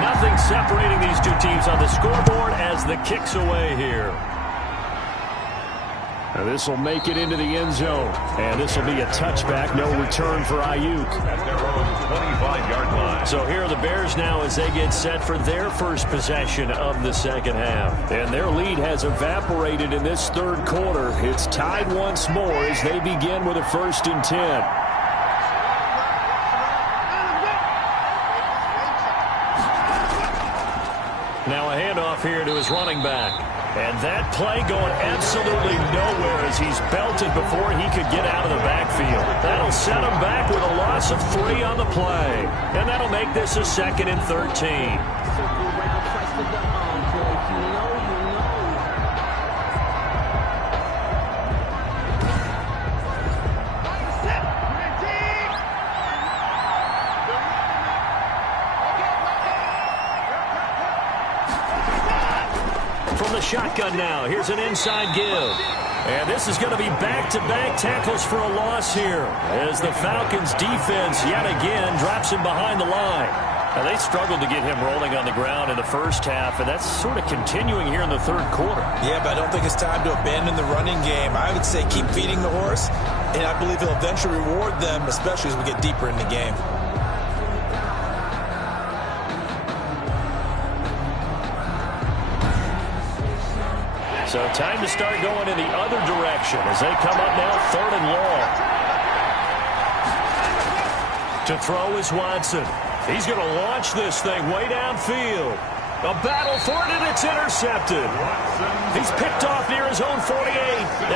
Nothing separating these two teams on the scoreboard as the kick's away here. Now this will make it into the end zone. And this will be a touchback, no return for Ayuk. At their own 25-yard line. So here are the Bears now as they get set for their first possession of the second half. And their lead has evaporated in this 3rd quarter. It's tied once more as they begin with a 1st and 10. Now a handoff here to his running back. And that play going absolutely nowhere as he's belted before he could get out of the backfield. That'll set him back with a loss of 3 on the play. And that'll make this a 2nd and 13. Shotgun now. Here's an inside give. And this is going to be back-to-back tackles for a loss here as the Falcons defense yet again drops him behind the line. Now, they struggled to get him rolling on the ground in the first half, and that's sort of continuing here in the third quarter. Yeah, but I don't think it's time to abandon the running game. I would say keep feeding the horse, and I believe he'll eventually reward them, especially as we get deeper in the game. So time to start going in the other direction as they come up now 3rd and long. To throw is Watson. He's going to launch this thing way downfield. A battle for it, and it's intercepted. He's picked off near his own 48,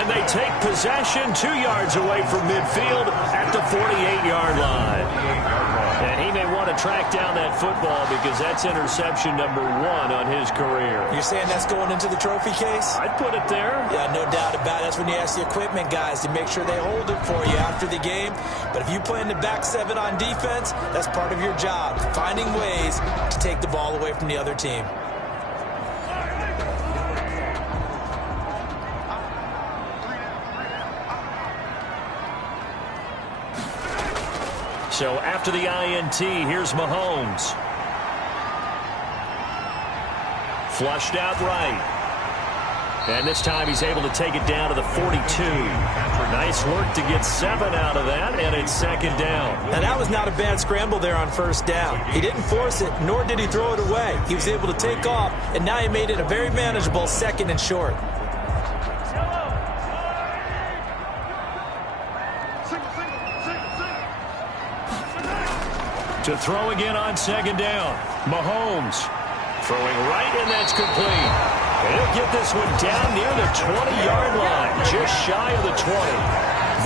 and they take possession 2 yards away from midfield at the 48-yard line. And he may want to track down that football because that's interception number 1 on his career. You're saying that's going into the trophy case? I'd put it there. Yeah, no doubt about it. That's when you ask the equipment guys to make sure they hold it for you after the game. But if you play in the back 7 on defense, that's part of your job, finding ways to take the ball away from the other team. So after the INT, here's Mahomes. Flushed out right. And this time he's able to take it down to the 42. Nice work to get 7 out of that, and it's 2nd down. Now, that was not a bad scramble there on 1st down. He didn't force it, nor did he throw it away. He was able to take off, and now he made it a very manageable 2nd and short. To throw again on 2nd down. Mahomes throwing right, and that's complete. And he'll get this one down near the 20-yard line, just shy of the 20.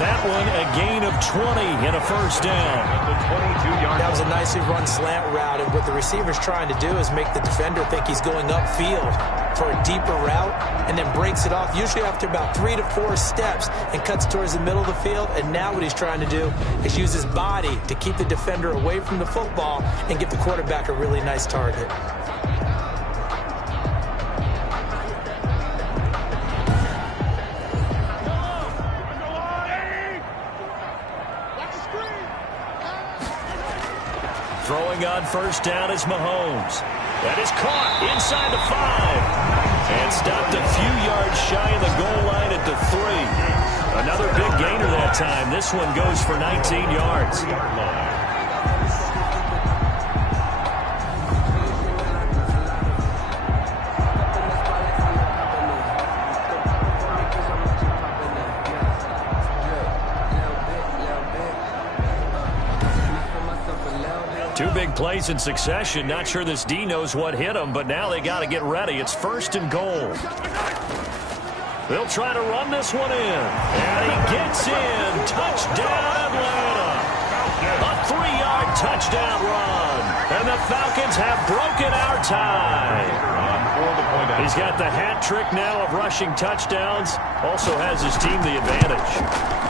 That one a gain of 20 and a 1st down. That was a nicely run slant route, and what the receiver's trying to do is make the defender think he's going upfield for a deeper route and then breaks it off, usually after about 3 to 4 steps, and cuts towards the middle of the field. And now what he's trying to do is use his body to keep the defender away from the football and give the quarterback a really nice target. Throwing on 1st down is Mahomes. That is caught inside the 5. And stopped a few yards shy of the goal line at the 3. Another big gainer that time. This one goes for 19 yards. Two big plays in succession. Not sure this D knows what hit him, but now they got to get ready. It's 1st and goal. They'll try to run this one in. And he gets in. Touchdown, Atlanta. A 3-yard touchdown run. And the Falcons have broken our tie. He's got the hat trick now of rushing touchdowns. Also has his team the advantage.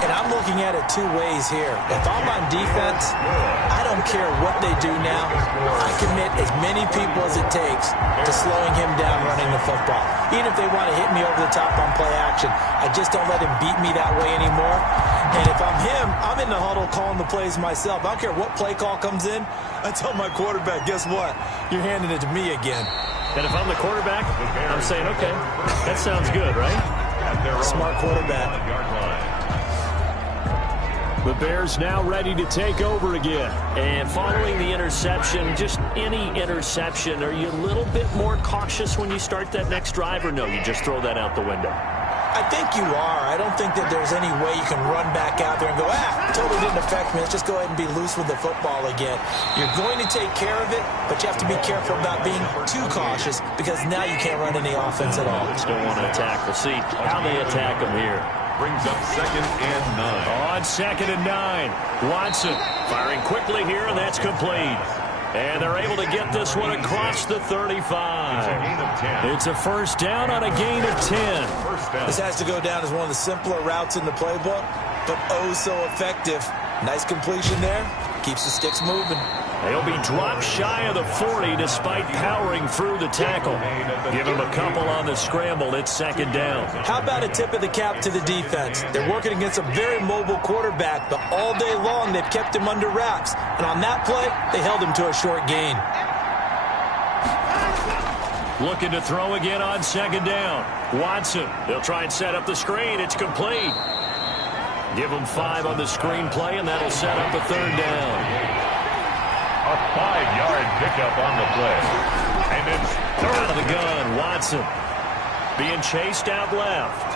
And I'm looking at it 2 ways here. If I'm on defense, I don't care what they do now. I commit as many people as it takes to slowing him down running the football. Even if they want to hit me over the top on play action, I just don't let him beat me that way anymore. And if I'm him, I'm in the huddle calling the plays myself. I don't care what play call comes in. I tell my quarterback, guess what? You're handing it to me again. And if I'm the quarterback, I'm saying, okay, that sounds good, right? Smart quarterback. The Bears now ready to take over again. And following the interception, just any interception, are you a little bit more cautious when you start that next drive, or no, you just throw that out the window? I think you are. I don't think that there's any way you can run back out there and go, totally didn't affect me. Let's just go ahead and be loose with the football again. You're going to take care of it, but you have to be careful about being too cautious because now you can't run any offense at all. Still want to attack. We'll see how they attack them here. Brings up 2nd and 9. On 2nd and 9, Watson firing quickly here, and that's complete. And they're able to get this one across the 35. It's a 1st down on a gain of 10. This has to go down as one of the simpler routes in the playbook, but oh so effective. Nice completion there. Keeps the sticks moving. He'll be dropped shy of the 40 despite powering through the tackle. Give him a couple on the scramble. It's second down. How about a tip of the cap to the defense? They're working against a very mobile quarterback, but all day long they've kept him under wraps. And on that play, they held him to a short gain. Looking to throw again on second down. Watson. They'll try and set up the screen. It's complete. Give him 5 on the screen play, and that'll set up a third down. A 5-yard pickup on the play. And it's third. Out of the gun, Watson. Being chased out left.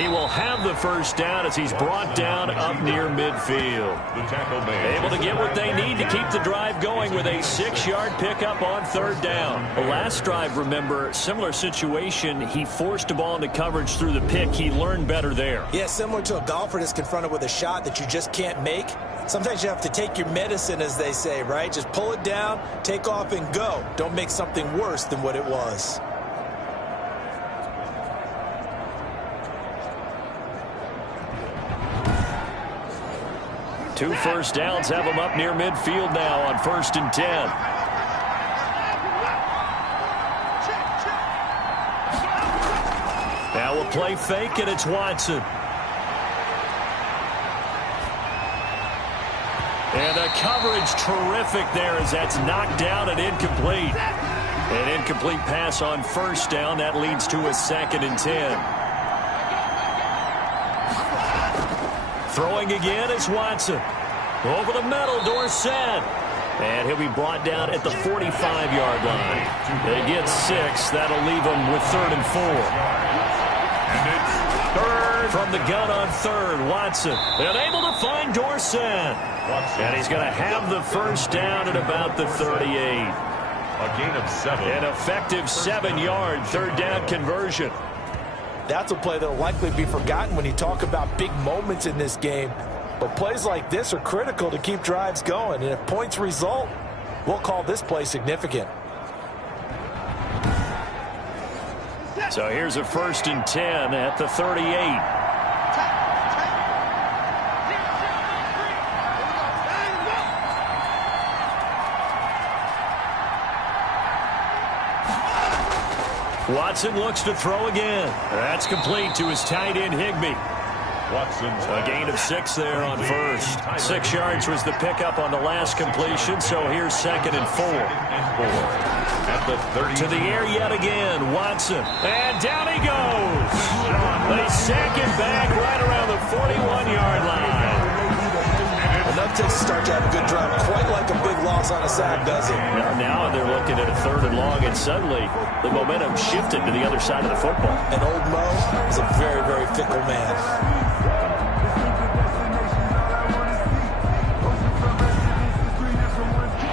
He will have the first down as he's brought down up near midfield. The tackle made. Able to get what they need to keep the drive going with a 6-yard pickup on third down. The last drive, remember, similar situation. He forced the ball into coverage through the pick. He learned better there. Yeah, similar to a golfer that's confronted with a shot that you just can't make. Sometimes you have to take your medicine, as they say, right? Just pull it down, take off, and go. Don't make something worse than what it was. Two first downs have them up near midfield now on 1st and 10. Now we'll play fake, and it's Watson. And the coverage terrific there as that's knocked down and incomplete. An incomplete pass on first down. That leads to a 2nd and 10. Throwing again is Watson. Over the middle, Dorsett. And he'll be brought down at the 45-yard line. They get 6. That'll leave them with 3rd and 4. And it's third. From the gun on 3rd, Watson. And able to find Dorsett. And he's going to have the first down at about the 38. A gain of 7. An effective 7-yard 3rd down conversion. That's a play that will likely be forgotten when you talk about big moments in this game. But plays like this are critical to keep drives going. And if points result, we'll call this play significant. So here's a 1st and 10 at the 38. Watson looks to throw again. That's complete to his tight end, Higbee. Watson's a gain of 6 there on first. 6 yards was the pickup on the last completion, so here's 2nd and 4. At the 30. To the air yet again, Watson. And down he goes. They sack him back right around the 41-yard line. Enough to start to have a good drive. Quite like a big loss on a sack, does it? Now they're looking at a 3rd and long, and suddenly the momentum shifted to the other side of the football. And old Mo is a very, very fickle man.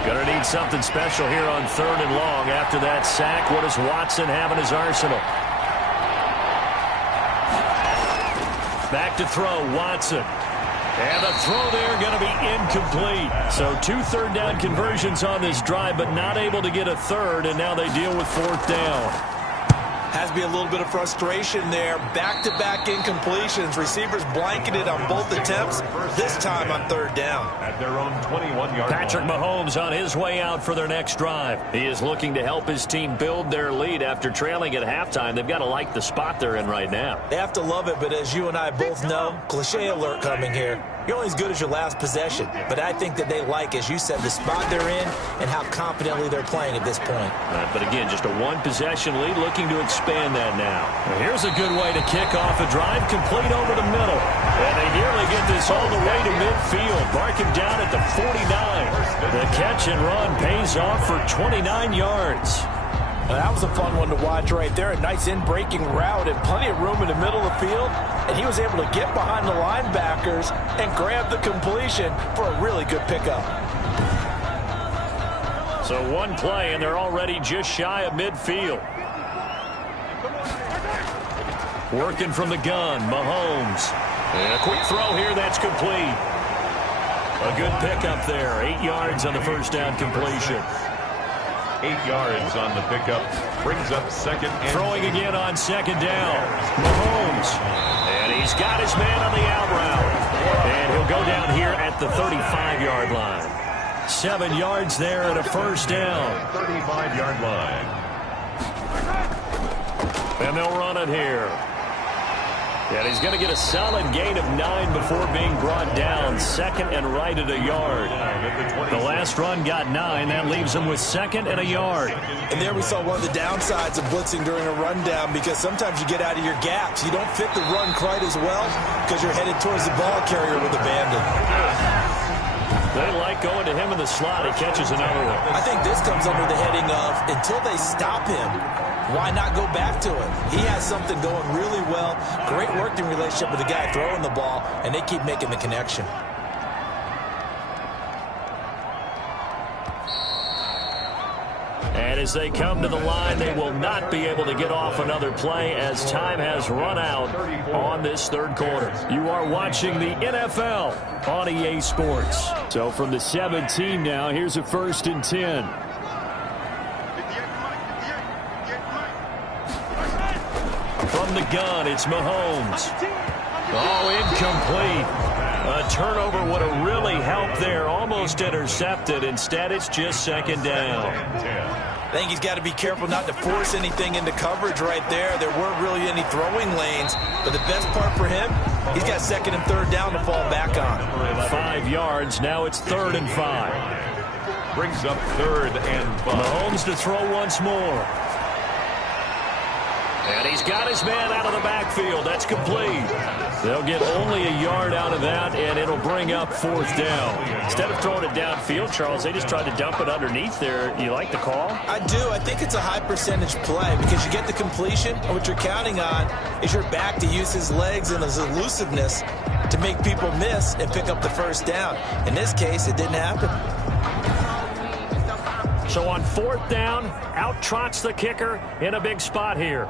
Gonna need something special here on 3rd and long. After that sack, what does Watson have in his arsenal? Back to throw, Watson. And the throw there going to be incomplete. So 2 3rd down conversions on this drive, but not able to get a 3rd, and now they deal with 4th down. Has to be a little bit of frustration there. Back-to-back incompletions. Receivers blanketed on both attempts, this time on 3rd down. At their own 21-yard Patrick Mahomes on his way out for their next drive. He is looking to help his team build their lead after trailing at halftime. They've got to like the spot they're in right now. They have to love it, but as you and I both know, cliche alert coming here. You're only as good as your last possession. But I think that they like, as you said, the spot they're in and how confidently they're playing at this point. But again, just a 1-possession lead, looking to expand that now. Here's a good way to kick off a drive, complete over the middle. And they nearly get this all the way to midfield. Mark him down at the 49. The catch and run pays off for 29 yards. Well, that was a fun one to watch right there. A nice in-breaking route and plenty of room in the middle of the field. And he was able to get behind the linebackers and grab the completion for a really good pickup. So 1 play, and they're already just shy of midfield. Working from the gun, Mahomes. And a quick throw here, that's complete. A good pickup there. 8 yards on the first down completion. 8 yards on the pickup. Brings up 2nd and... Throwing again on 2nd down. Mahomes. And he's got his man on the out route. And he'll go down here at the 35-yard line. 7 yards there and a first down. 35-yard line. And they'll run it here. And he's going to get a solid gain of 9 before being brought down. Second and right at a yard. The last run got 9. That leaves him with second and a yard. And there we saw one of the downsides of blitzing during a rundown, because sometimes you get out of your gaps. You don't fit the run quite as well because you're headed towards the ball carrier with abandon. They like going to him in the slot. He catches another one. I think this comes under the heading of, until they stop him, why not go back to it? He has something going really well. Great working relationship with the guy throwing the ball, and they keep making the connection. And as they come to the line, they will not be able to get off another play as time has run out on this third quarter. You are watching the NFL on EA Sports. So from the 17 now, here's a 1st and 10. From the gun, it's Mahomes. Oh, incomplete. A turnover would have really helped there. Almost intercepted. Instead, it's just second down. I think he's got to be careful not to force anything into coverage right there. There weren't really any throwing lanes. But the best part for him, he's got second and third down to fall back on. 5 yards. Now it's 3rd and 5. Brings up 3rd and 5. Mahomes to throw once more. And he's got his man out of the backfield. That's complete. They'll get only a yard out of that, and it'll bring up 4th down. Instead of throwing it downfield, Charles, they just tried to dump it underneath there. You like the call? I do. I think it's a high percentage play because you get the completion, and what you're counting on is your back to use his legs and his elusiveness to make people miss and pick up the first down. In this case, it didn't happen. So on 4th down, out trots the kicker in a big spot here.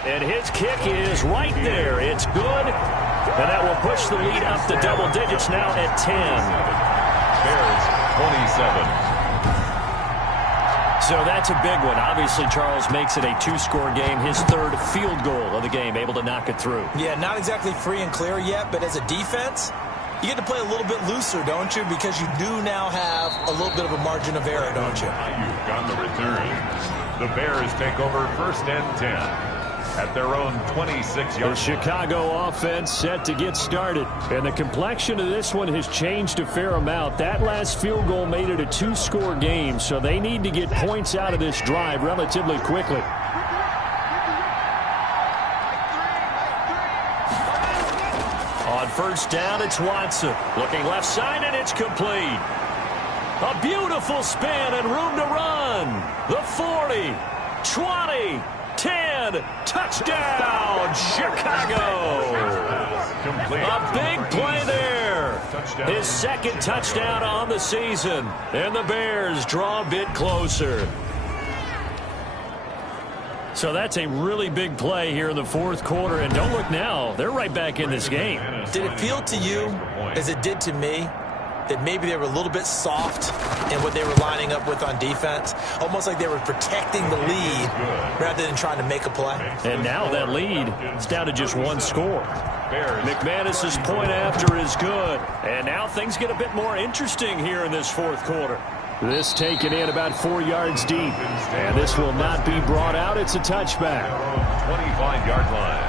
And his kick is right there. It's good. And that will push the lead up to double digits now at 10. Bears 27. So that's a big one. Obviously, Charles makes it a 2-score game. His 3rd field goal of the game, able to knock it through. Yeah, not exactly free and clear yet, but as a defense, you get to play a little bit looser, don't you? Because you do now have a little bit of a margin of error, don't you? You've got the return. The Bears take over 1st and 10 at their own 26-yard. The Chicago offense set to get started. And the complexion of this one has changed a fair amount. That last field goal made it a 2-score game, so they need to get points out of this drive relatively quickly. On 1st down, it's Watson. Looking left side, and it's complete. A beautiful spin and room to run. The 40, 20, 10, touchdown, Chicago. A big play there. His 2nd touchdown on the season. And the Bears draw a bit closer. So that's a really big play here in the 4th quarter. And don't look now, they're right back in this game. Did it feel to you, as it did to me, that maybe they were a little bit soft in what they were lining up with on defense? Almost like they were protecting the lead rather than trying to make a play. And now that lead is down to just 1 score. McManus's point after is good. And now things get a bit more interesting here in this 4th quarter. This taken in about 4 yards deep. And this will not be brought out. It's a touchback. 25-yard line.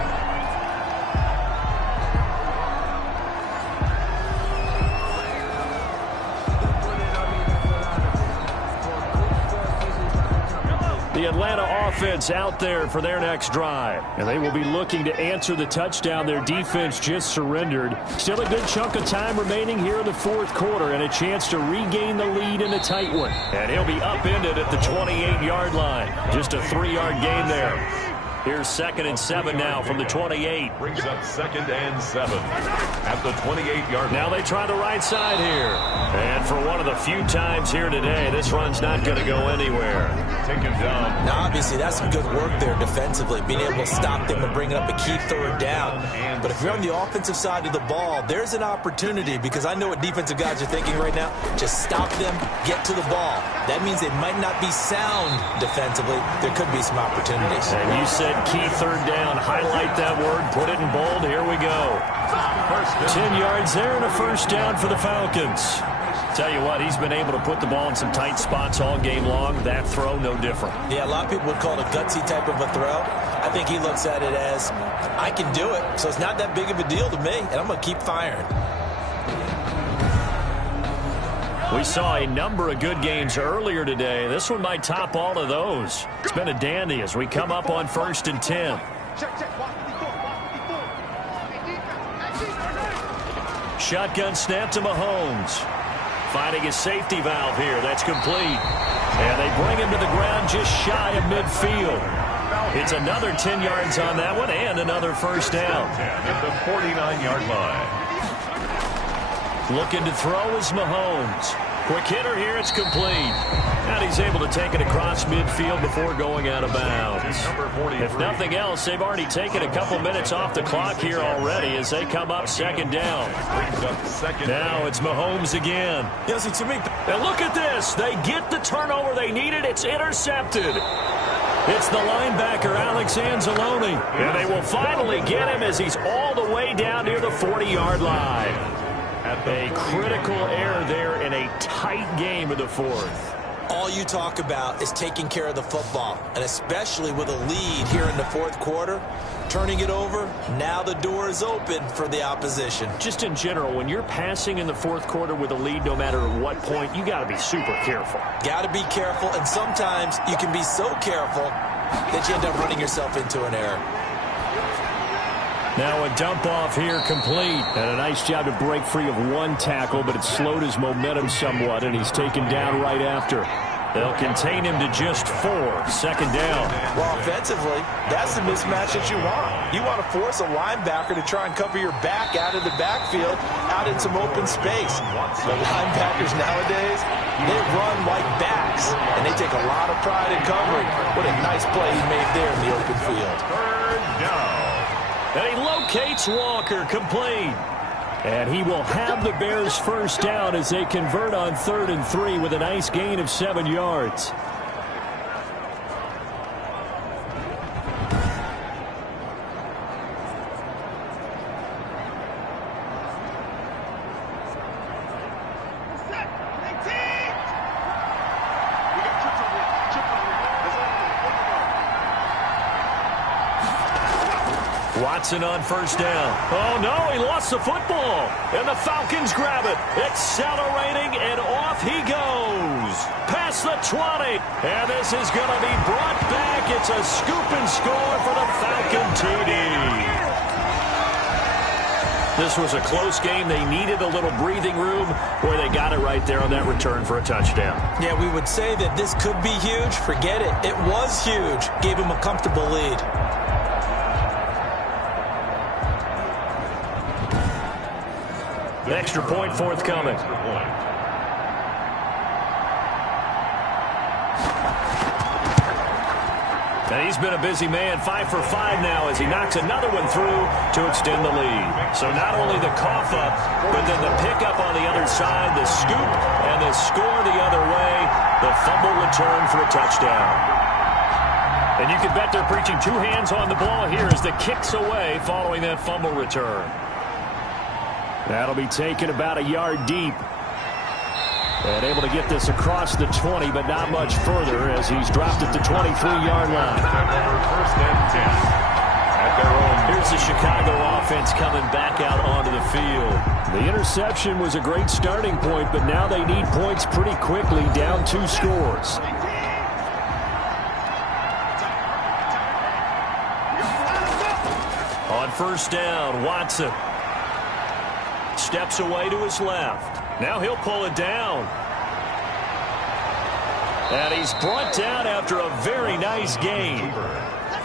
The Atlanta offense out there for their next drive. And they will be looking to answer the touchdown their defense just surrendered. Still a good chunk of time remaining here in the 4th quarter and a chance to regain the lead in a tight one. And he'll be upended at the 28-yard line. Just a 3-yard gain there. Here's 2nd and 7 now from the 28. Brings up 2nd and 7 at the 28-yard line. Now they try the right side here. And for one of the few times here today, this run's not going to go anywhere. Taken down. Now, obviously, that's some good work there defensively, being able to stop them and bring up a key 3rd down. But if you're on the offensive side of the ball, there's an opportunity, because I know what defensive guys are thinking right now. Just stop them, get to the ball. That means they might not be sound defensively. There could be some opportunities. And you said key 3rd down. Highlight that word. Put it in bold. Here we go. 10 yards there and a first down for the Falcons. Tell you what, he's been able to put the ball in some tight spots all game long. That throw, no different. Yeah, a lot of people would call it a gutsy type of a throw. I think he looks at it as, I can do it, so it's not that big of a deal to me, and I'm going to keep firing. We saw a number of good games earlier today. This one might top all of those. It's been a dandy as we come up on 1st and 10. Shotgun snap to Mahomes. Finding his safety valve here. That's complete. And they bring him to the ground just shy of midfield. It's another 10 yards on that one and another first down. At the 49-yard line. Looking to throw is Mahomes. Quick hitter here. It's complete. And he's able to take it across midfield before going out of bounds. If nothing else, they've already taken a couple minutes off the clock here already as they come up second down. Now it's Mahomes again. And look at this. They get the turnover they needed. It's intercepted. It's the linebacker, Alex Anzalone. And they will finally get him as he's all the way down near the 40-yard line. A critical error there in a tight game of the fourth. All you talk about is taking care of the football, and especially with a lead here in the fourth quarter, turning it over, now the door is open for the opposition. Just in general, when you're passing in the fourth quarter with a lead, no matter at what point, you got to be super careful. Got to be careful, and sometimes you can be so careful that you end up running yourself into an error. Now a dump off here complete. And a nice job to break free of one tackle, but it slowed his momentum somewhat, and he's taken down right after. They'll contain him to just 4. Second down. Well, offensively, that's the mismatch that you want. You want to force a linebacker to try and cover your back out of the backfield, out in some open space. The linebackers nowadays, they run like backs, and they take a lot of pride in covering. What a nice play he made there in the open field. Third down. And he locates Walker, complete. And he will have the Bears first down as they convert on 3rd and 3 with a nice gain of 7 yards. Watson on first down. Oh, no, he lost the football. And the Falcons grab it. Accelerating, and off he goes. Past the 20. And this is going to be brought back. It's a scoop and score for the Falcon TD. This was a close game. They needed a little breathing room where they got it right there on that return for a touchdown. Yeah, we would say that this could be huge. Forget it. It was huge. Gave him a comfortable lead. Extra point forthcoming. And he's been a busy man, 5 for 5 now as he knocks another one through to extend the lead. So not only the cough up, but then the pickup on the other side, the scoop, and the score the other way, the fumble return for a touchdown. And you can bet they're preaching 2 hands on the ball here as the kick's away following that fumble return. That'll be taken about a yard deep. And able to get this across the 20, but not much further as he's dropped at the 23-yard line. First and 10. At their own. Here's the Chicago offense coming back out onto the field. The interception was a great starting point, but now they need points pretty quickly, down 2 scores. On first down, Watson steps away to his left. Now he'll pull it down. And he's brought down after a very nice gain.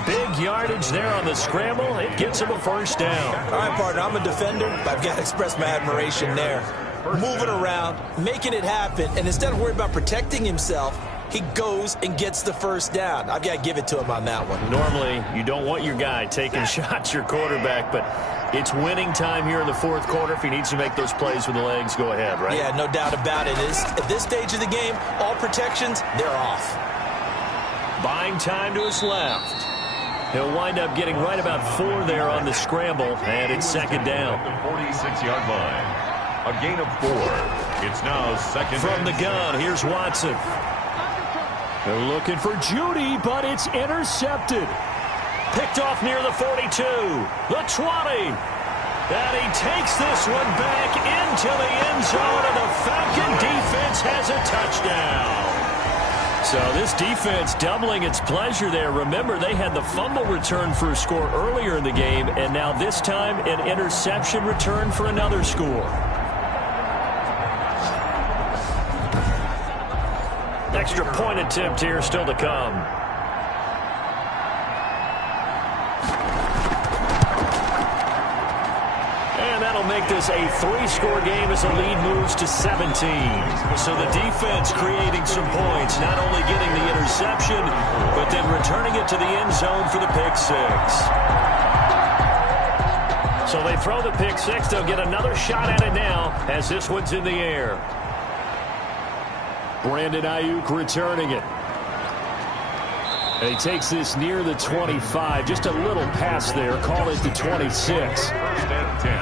Big yardage there on the scramble. It gets him a first down. All right, partner, I'm a defender, but I've got to express my admiration there. Moving around, making it happen, and instead of worrying about protecting himself, he goes and gets the first down. I've got to give it to him on that one. Normally, you don't want your guy taking shots, your quarterback, but it's winning time here in the fourth quarter. If he needs to make those plays with the legs, go ahead, right? Yeah, no doubt about it. At this stage of the game, all protections, they're off. Buying time to his left. He'll wind up getting right about 4 there on the scramble, and it's second down. The 46-yard line. A gain of 4. It's now second. From the gun, here's Watson. They're looking for Judy, but it's intercepted. Picked off near the 42, the 20. And he takes this one back into the end zone, and the Falcon defense has a touchdown. So this defense doubling its pleasure there. Remember, they had the fumble return for a score earlier in the game, and now this time an interception return for another score. Extra point attempt here still to come. And that'll make this a 3-score game as the lead moves to 17. So the defense creating some points, not only getting the interception, but then returning it to the end zone for the pick 6. So they throw the pick 6. They'll get another shot at it now as this one's in the air. Brandon Ayuk returning it. And he takes this near the 25. Just a little pass there. Call it the 26. First and 10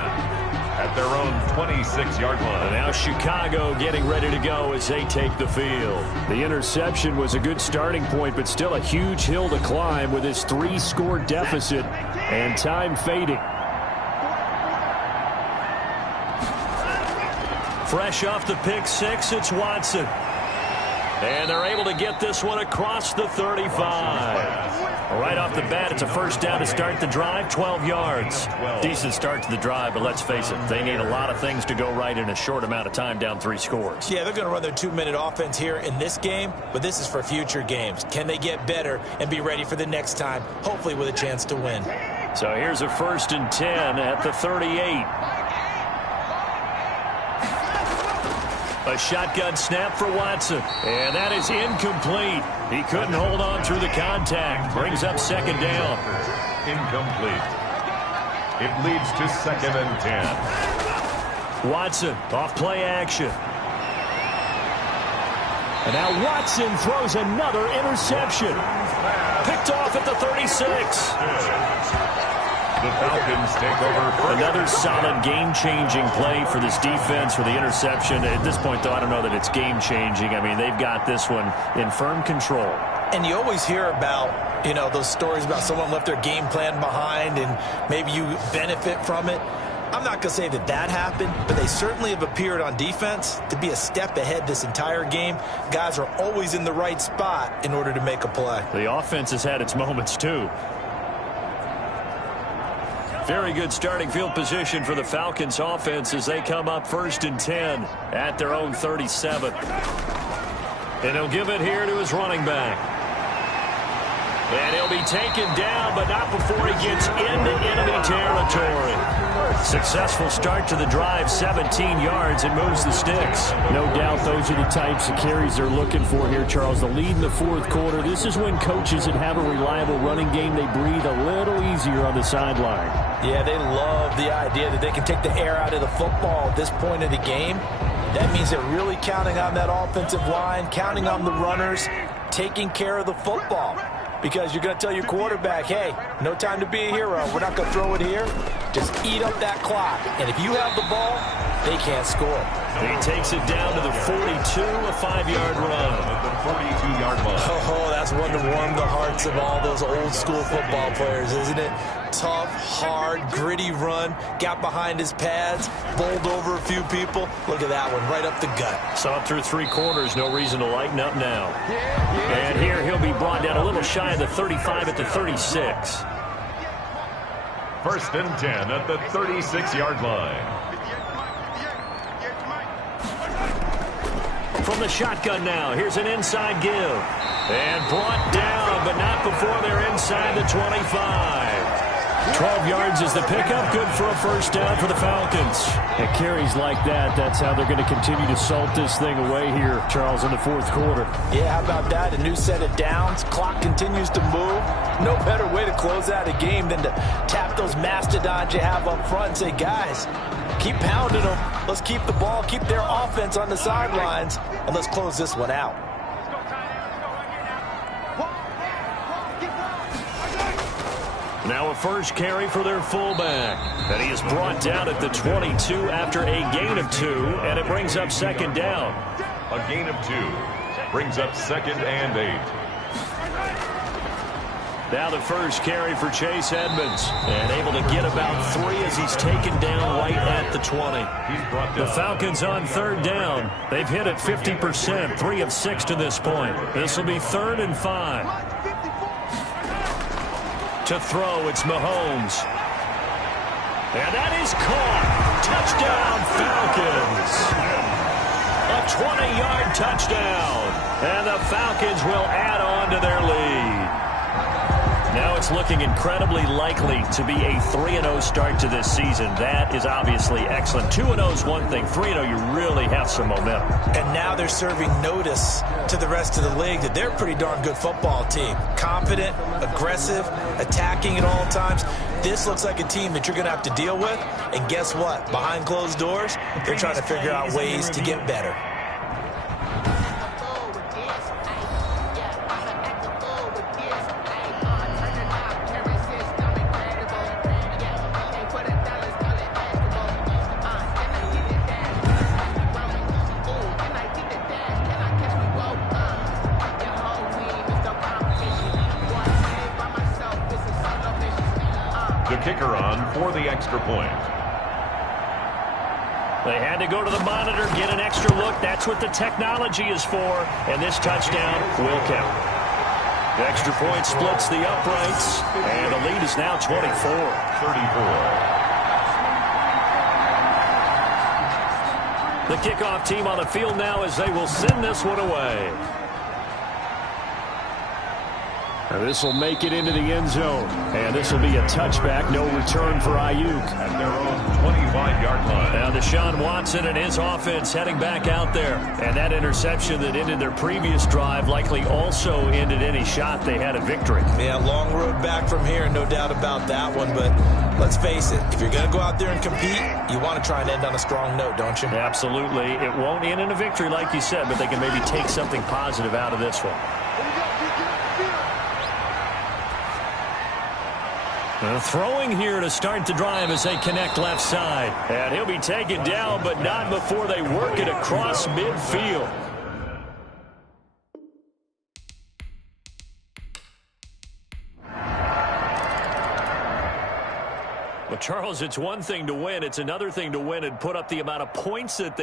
at their own 26-yard line. And now Chicago getting ready to go as they take the field. The interception was a good starting point, but still a huge hill to climb with this 3-score deficit and time fading. Fresh off the pick 6, it's Watson. And they're able to get this one across the 35. Right off the bat, it's a first down to start the drive, 12 yards. Decent start to the drive, but let's face it, they need a lot of things to go right in a short amount of time, down 3 scores. Yeah, they're going to run their 2-minute offense here in this game, but this is for future games. Can they get better and be ready for the next time, hopefully with a chance to win? So here's a 1st and 10 at the 38. A shotgun snap for Watson. And that is incomplete. He couldn't hold on through the contact. Brings up second down. Incomplete. It leads to 2nd and 10. Watson off play action. And now Watson throws another interception. Picked off at the 36. The Falcons take over. Another solid game-changing play for this defense for the interception. At this point, though, I don't know that it's game-changing. I mean, they've got this one in firm control. And you always hear about, you know, those stories about someone left their game plan behind and maybe you benefit from it. I'm not going to say that that happened, but they certainly have appeared on defense to be a step ahead this entire game. Guys are always in the right spot in order to make a play. The offense has had its moments, too. Very good starting field position for the Falcons offense as they come up 1st and 10 at their own 37. And he'll give it here to his running back. And he'll be taken down, but not before he gets into enemy territory. Successful start to the drive, 17 yards, and moves the sticks. No doubt those are the types of carries they're looking for here, Charles. The lead in the 4th quarter. This is when coaches that have a reliable running game, they breathe a little easier on the sideline. Yeah, they love the idea that they can take the air out of the football at this point of the game. That means they're really counting on that offensive line, counting on the runners, taking care of the football. Because you're going to tell your quarterback, hey, no time to be a hero. We're not going to throw it here. Just eat up that clock. And if you have the ball, they can't score. He takes it down to the 42, a 5-yard run. At the 42-yard line. Oh, that's one to warm the hearts of all those old-school football players, isn't it? Tough, hard, gritty run. Got behind his pads, bowled over a few people. Look at that one, right up the gut. Saw it through 3 quarters, no reason to lighten up now. And here he'll be brought down a little shy of the 35 at the 36. 1st and 10 at the 36-yard line. From the shotgun now, here's an inside give. And brought down, but not before they're inside the 25. 12 yards is the pickup. Good for a first down for the Falcons. At carries like that, that's how they're going to continue to salt this thing away here, Charles, in the 4th quarter. Yeah, how about that? A new set of downs. Clock continues to move. No better way to close out a game than to tap those mastodons you have up front and say, guys, keep pounding them. Let's keep the ball, keep their offense on the sidelines, and let's close this one out. Now a first carry for their fullback. And he is brought down at the 22 after a gain of 2, and it brings up second down. A gain of 2 brings up 2nd and 8. Now the first carry for Chase Edmonds, and able to get about 3 as he's taken down right at the 20. The Falcons on 3rd down. They've hit it 50%, 3 of 6 to this point. This will be 3rd and 5. To throw, it's Mahomes. And that is caught. Touchdown, Falcons. A 20-yard touchdown. And the Falcons will add on to their lead. Now it's looking incredibly likely to be a 3-0 start to this season. That is obviously excellent. 2-0 is one thing. 3-0, you really have some momentum. And now they're serving notice to the rest of the league that they're a pretty darn good football team. Confident, aggressive, attacking at all times. This looks like a team that you're going to have to deal with. And guess what? Behind closed doors, they're trying to figure out ways to get better. The kicker on for the extra point. They had to go to the monitor, get an extra look. That's what the technology is for, and this touchdown will count. The extra point splits the uprights, and the lead is now 24-34. The kickoff team on the field now as they will send this one away. This will make it into the end zone, and this will be a touchback, no return for Ayuk. At their own 25-yard line. Now Deshaun Watson and his offense heading back out there. And that interception that ended their previous drive likely also ended any shot they had at victory. Yeah, long road back from here, no doubt about that one. But let's face it, if you're going to go out there and compete, you want to try and end on a strong note, don't you? Absolutely. It won't end in a victory like you said, but they can maybe take something positive out of this one. Throwing here to start the drive as they connect left side. And he'll be taken down, but not before they work it across midfield. Well, Charles, it's one thing to win. It's another thing to win and put up the amount of points that they